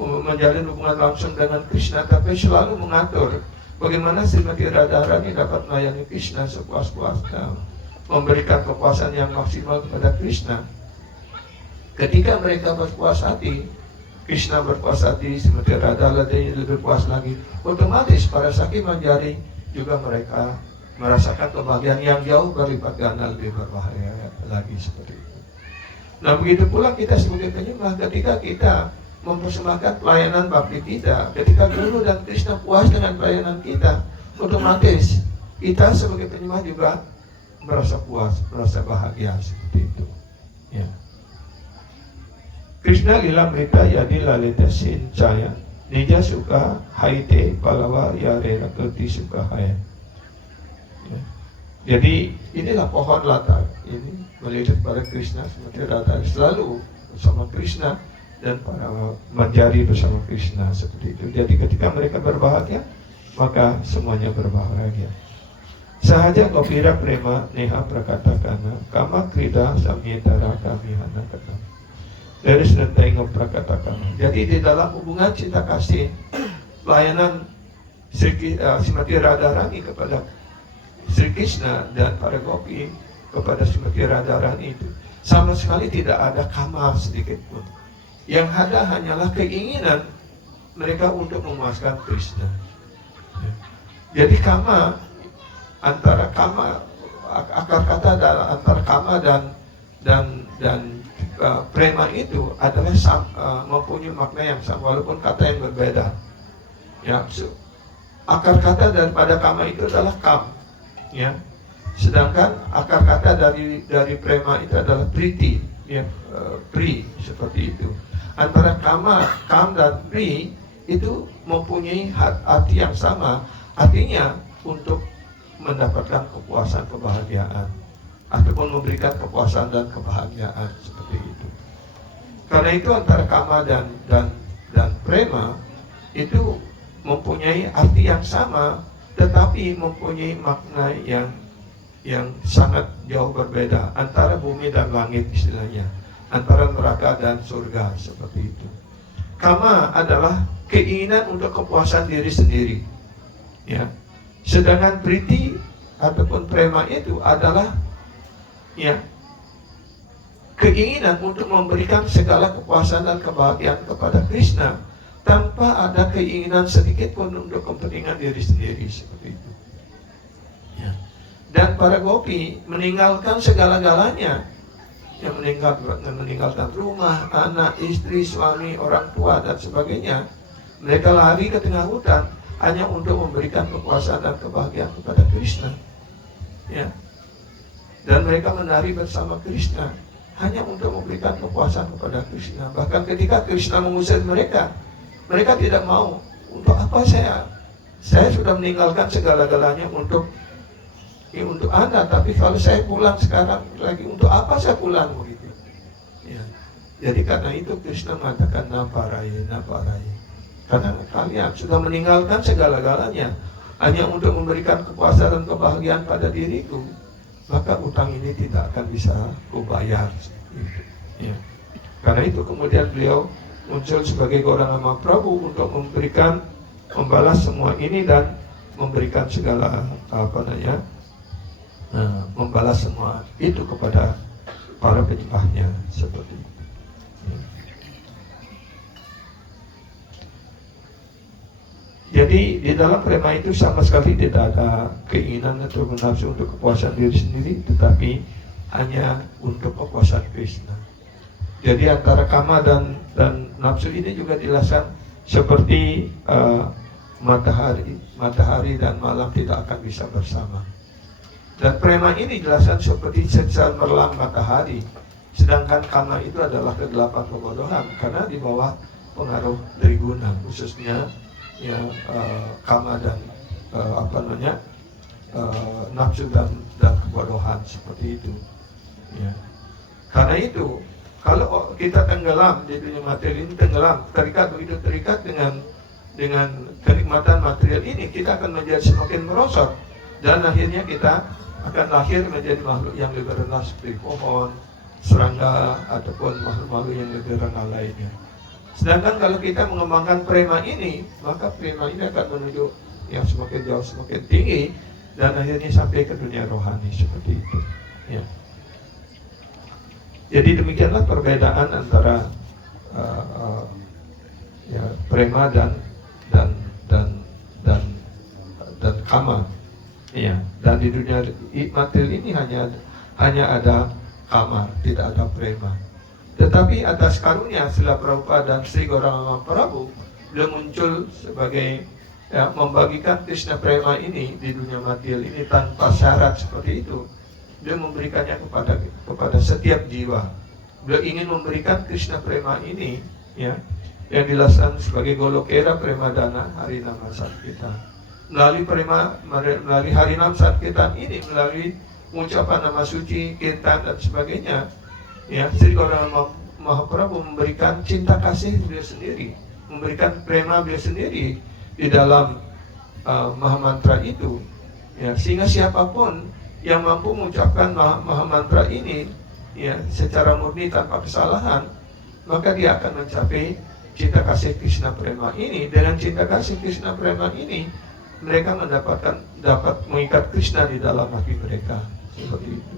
menjalin hubungan langsung dengan Krishna, tapi selalu mengatur bagaimana Srimati Radharani dapat melayani Krishna sepuas-puasnya, memberikan kepuasan yang maksimal kepada Krishna. Ketika mereka berpuas hati, Krishna berpuas hati, Srimati Radharani lebih puas lagi. Otomatis para Saki Manjari juga mereka merasakan kebahagiaan yang jauh berlipat ganda, lebih berbahagia lagi seperti itu. Nah begitu pula kita sebagai penyembah, ketika kita mempersembahkan pelayanan bakti kita, ketika Guru dan Krishna puas dengan pelayanan kita, otomatis kita sebagai penyembah juga merasa puas, merasa bahagia seperti itu. Krishna lila mrita yadi lalita sincaya nija suka haite palawa yare rakriti suka haya. Jadi inilah pohon lata ini melihat pada Krishna, Srimati Radharani selalu bersama Krishna dan para manjari bersama Krishna seperti itu. Jadi ketika mereka berbahagia, maka semuanya berbahagia. Sahaja gopira prema neha prakata kana kama krida samyetara kamihana kata. Dari senantiasa prakata kana. Jadi di dalam hubungan cinta kasih pelayanan Srimati Radharani kepada Sri Krishna dan para gopi kepada Srimati Radharani itu sama sekali tidak ada kama sedikit pun. Yang ada hanyalah keinginan mereka untuk memuaskan Krishna. Jadi kama, antara kama, akar kata antara kama dan prema itu adalah mempunyai makna yang sama walaupun kata yang berbeda. Akar kata daripada kama itu adalah kam. Sedangkan akar kata dari prema itu adalah priti, pri seperti itu. Antara kam dan pri itu mempunyai arti yang sama, artinya untuk mendapatkan kepuasan, kebahagiaan, ataupun memberikan kepuasan dan kebahagiaan seperti itu. Karena itu antara kama dan prema itu mempunyai arti yang sama, tetapi mempunyai makna yang sangat jauh berbeda antara bumi dan langit istilahnya, antara neraka dan surga seperti itu. Kama adalah keinginan untuk kepuasan diri sendiri, sedangkan priti ataupun prema itu adalah keinginan untuk memberikan segala kepuasan dan kebahagiaan kepada Krishna tanpa ada keinginan sedikit pun untuk kepentingan diri sendiri seperti itu. Dan para gopi meninggalkan segala-galanya, yang meninggalkan rumah, anak, istri, suami, orang tua dan sebagainya. Mereka lari ke tengah hutan hanya untuk memberikan kepuasan dan kebahagiaan kepada Krishna. Dan mereka menari bersama Krishna hanya untuk memberikan kepuasan kepada Krishna. Bahkan ketika Krishna mengusir mereka, mereka tidak mau. Untuk apa saya sudah meninggalkan segala-galanya untuk Anda, tapi kalau saya pulang sekarang lagi, untuk apa saya pulang begitu? Ya. Jadi karena itu Krishna mengatakan naparai. Karena kalian sudah meninggalkan segala-galanya hanya untuk memberikan kepuasan dan kebahagiaan pada diriku, maka utang ini tidak akan bisa kubayar. Gitu. Ya. Karena itu kemudian beliau muncul sebagai Gauranga Mahaprabhu untuk membalas semua ini dan memberikan segala membalas semua itu kepada para penyembahnya seperti itu. Ya. Jadi di dalam prema itu sama sekali tidak ada keinginan atau nafsu untuk kepuasan diri sendiri, tetapi hanya untuk kepuasan Krishna. Jadi antara kama dan nafsu ini juga dijelaskan seperti matahari dan malam tidak akan bisa bersama. Dan prema ini dijelaskan seperti cemerlang matahari, sedangkan kama itu adalah kegelapan kebodohan karena di bawah pengaruh dari guna, khususnya ya kama dan nafsu dan kebodohan seperti itu. Ya. Karena itu kalau kita tenggelam di dunia materi ini, begitu terikat dengan kenikmatan material ini, kita akan menjadi semakin merosot dan akhirnya kita akan lahir menjadi makhluk yang lebih rendah seperti pohon, serangga ataupun makhluk-makhluk yang lebih rendah lainnya. Sedangkan kalau kita mengembangkan prema ini, maka prema ini akan menuju yang semakin jauh, semakin tinggi dan akhirnya sampai ke dunia rohani seperti itu. Ya. Jadi demikianlah perbedaan antara prema dan kama. Ya. Dan di dunia materi ini hanya ada kama, tidak ada prema. Tetapi atas karunia Srila Prabhupada dan Sri Gauranga Mahaprabhu, beliau muncul sebagai membagikan Krishna prema ini di dunia material ini tanpa syarat seperti itu. Beliau memberikannya kepada setiap jiwa. Beliau ingin memberikan Krishna prema ini, ya, yang dijelaskan sebagai Golokera Premadana Harinama Sankirtan. Melalui Harinam Sankirtan ini, melalui mengucapkan nama suci, kirtan dan sebagainya, ya, Sri Gauranga Mahaprabhu memberikan cinta kasih beliau sendiri, memberikan prema beliau sendiri di dalam Mahamantra itu, ya, sehingga siapapun yang mampu mengucapkan Mahamantra ini, ya, secara murni tanpa kesalahan, maka dia akan mencapai cinta kasih Krishna prema ini. Dengan cinta kasih Krishna prema ini, mereka dapat mengikat Krishna di dalam hati mereka seperti itu.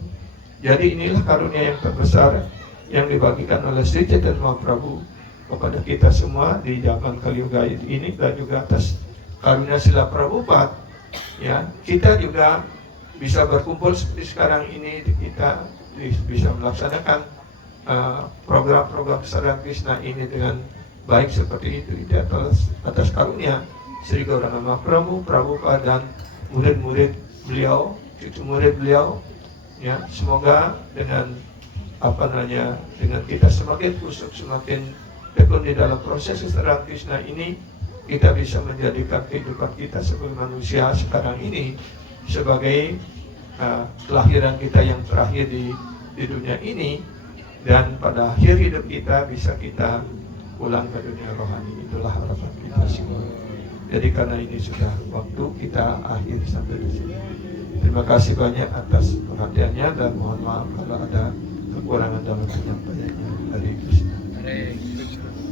Jadi inilah karunia yang terbesar yang dibagikan oleh Sri Chaitanya Mahaprabhu kepada kita semua di zaman Kali Yuga ini, dan juga atas karunia Srila Prabhupada, ya, kita juga bisa berkumpul seperti sekarang ini, kita bisa melaksanakan program-program kesadaran Krishna ini dengan baik seperti itu. Itu atas karunia Sri Gauranga Mahaprabhu, Prabhupada dan murid-murid beliau, cucu murid beliau, ya. Semoga dengan dengan kita semakin kusuk, semakin tekun di dalam proses kesadaran Krishna ini, kita bisa menjadikan kehidupan kita sebagai manusia sekarang ini sebagai kelahiran kita yang terakhir di dunia ini, dan pada akhir hidup kita bisa kita pulang ke dunia rohani. Itulah harapan kita semua. Jadi karena ini sudah waktu kita akhir sampai di sini. Terima kasih banyak atas perhatiannya dan mohon maaf kalau ada kekurangan dalam penyampaiannya. Hare Krishna.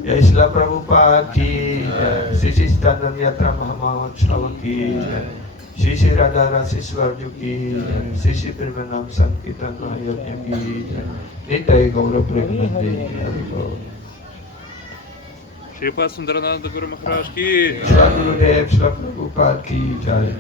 Ya Srila Prabhupada ki, Sri Standan Yatra Mahamahon Sravan ki, Sri Radha Siswarju ki, Sri Pirmanam Sankirtan Mahayatnya ki, Nitai Gaura Premanandi. Sripad Sundarananda Guru Maharaj ki, Srila Gurudev, Srila Prabhupada ki jai.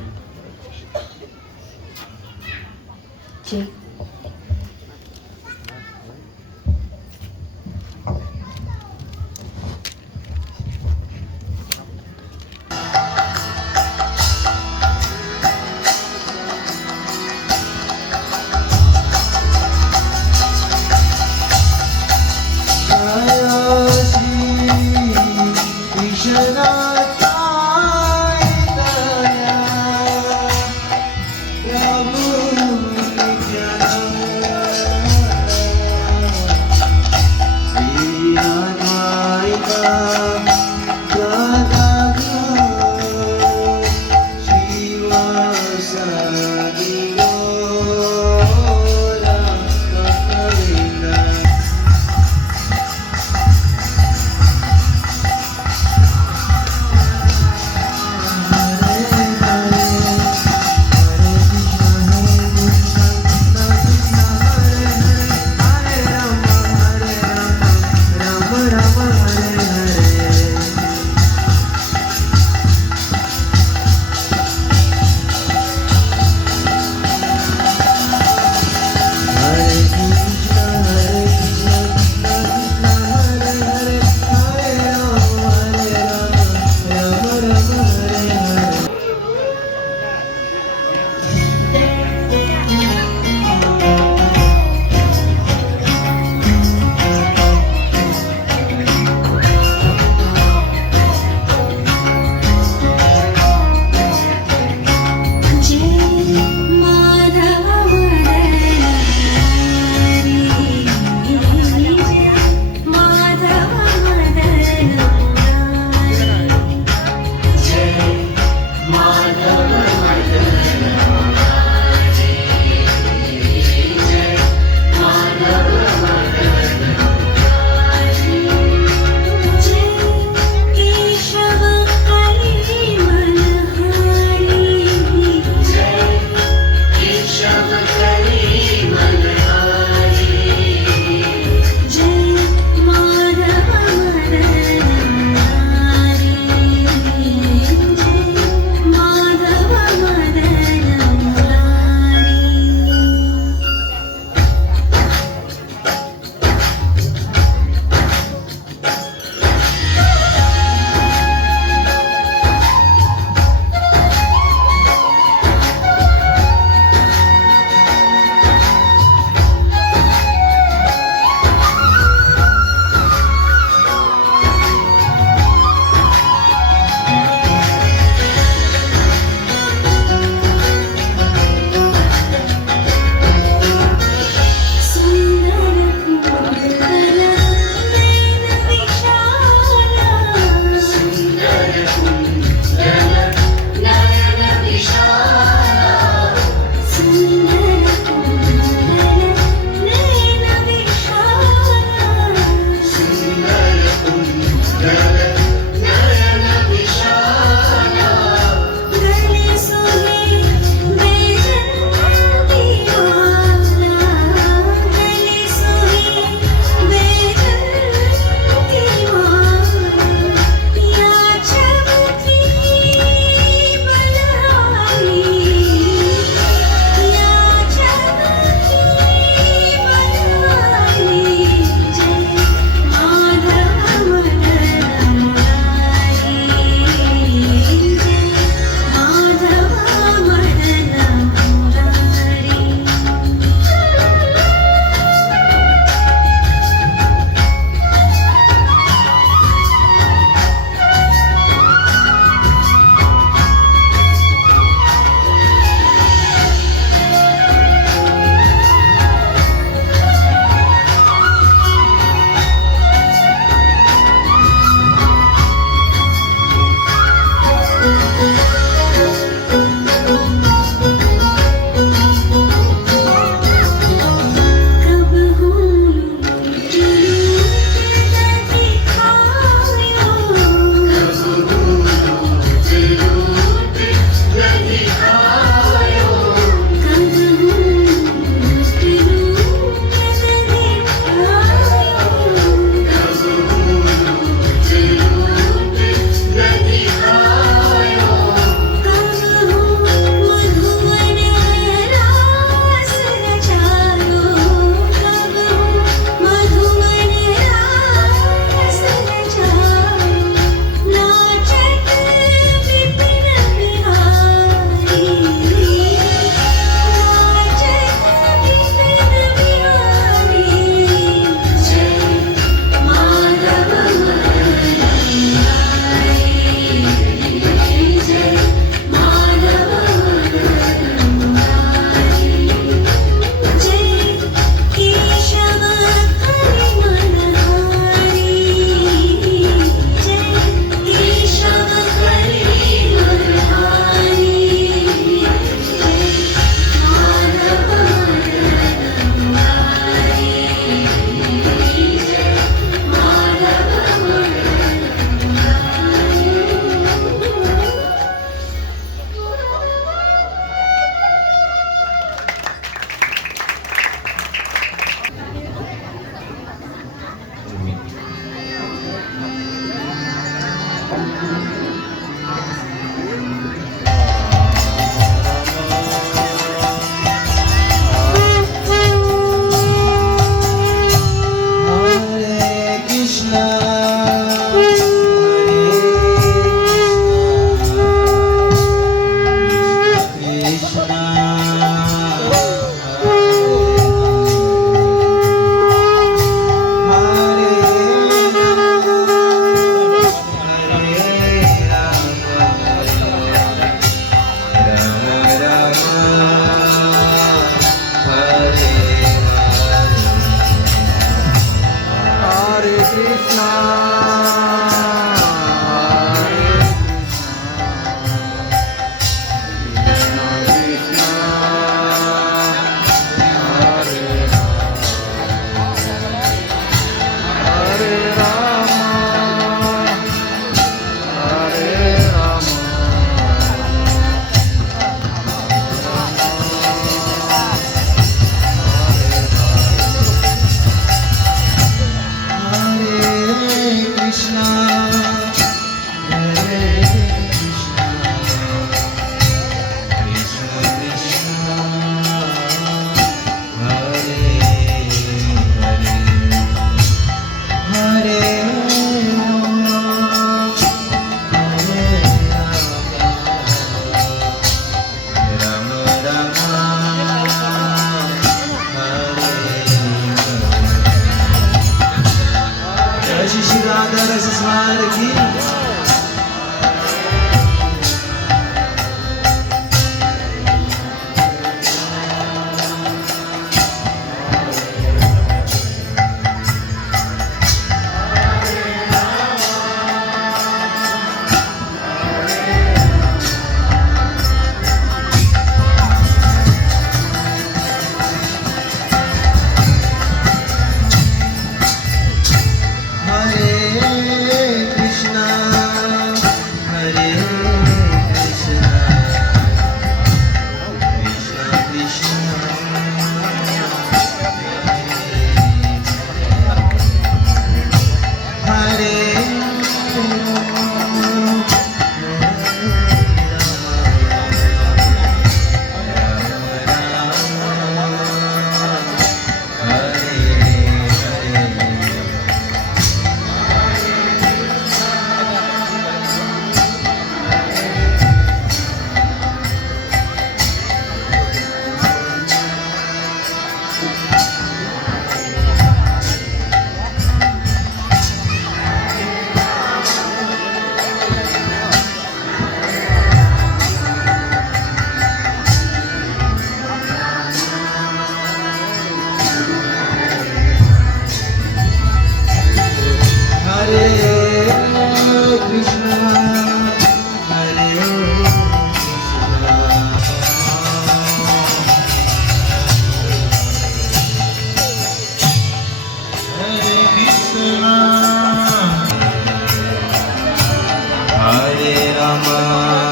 Rama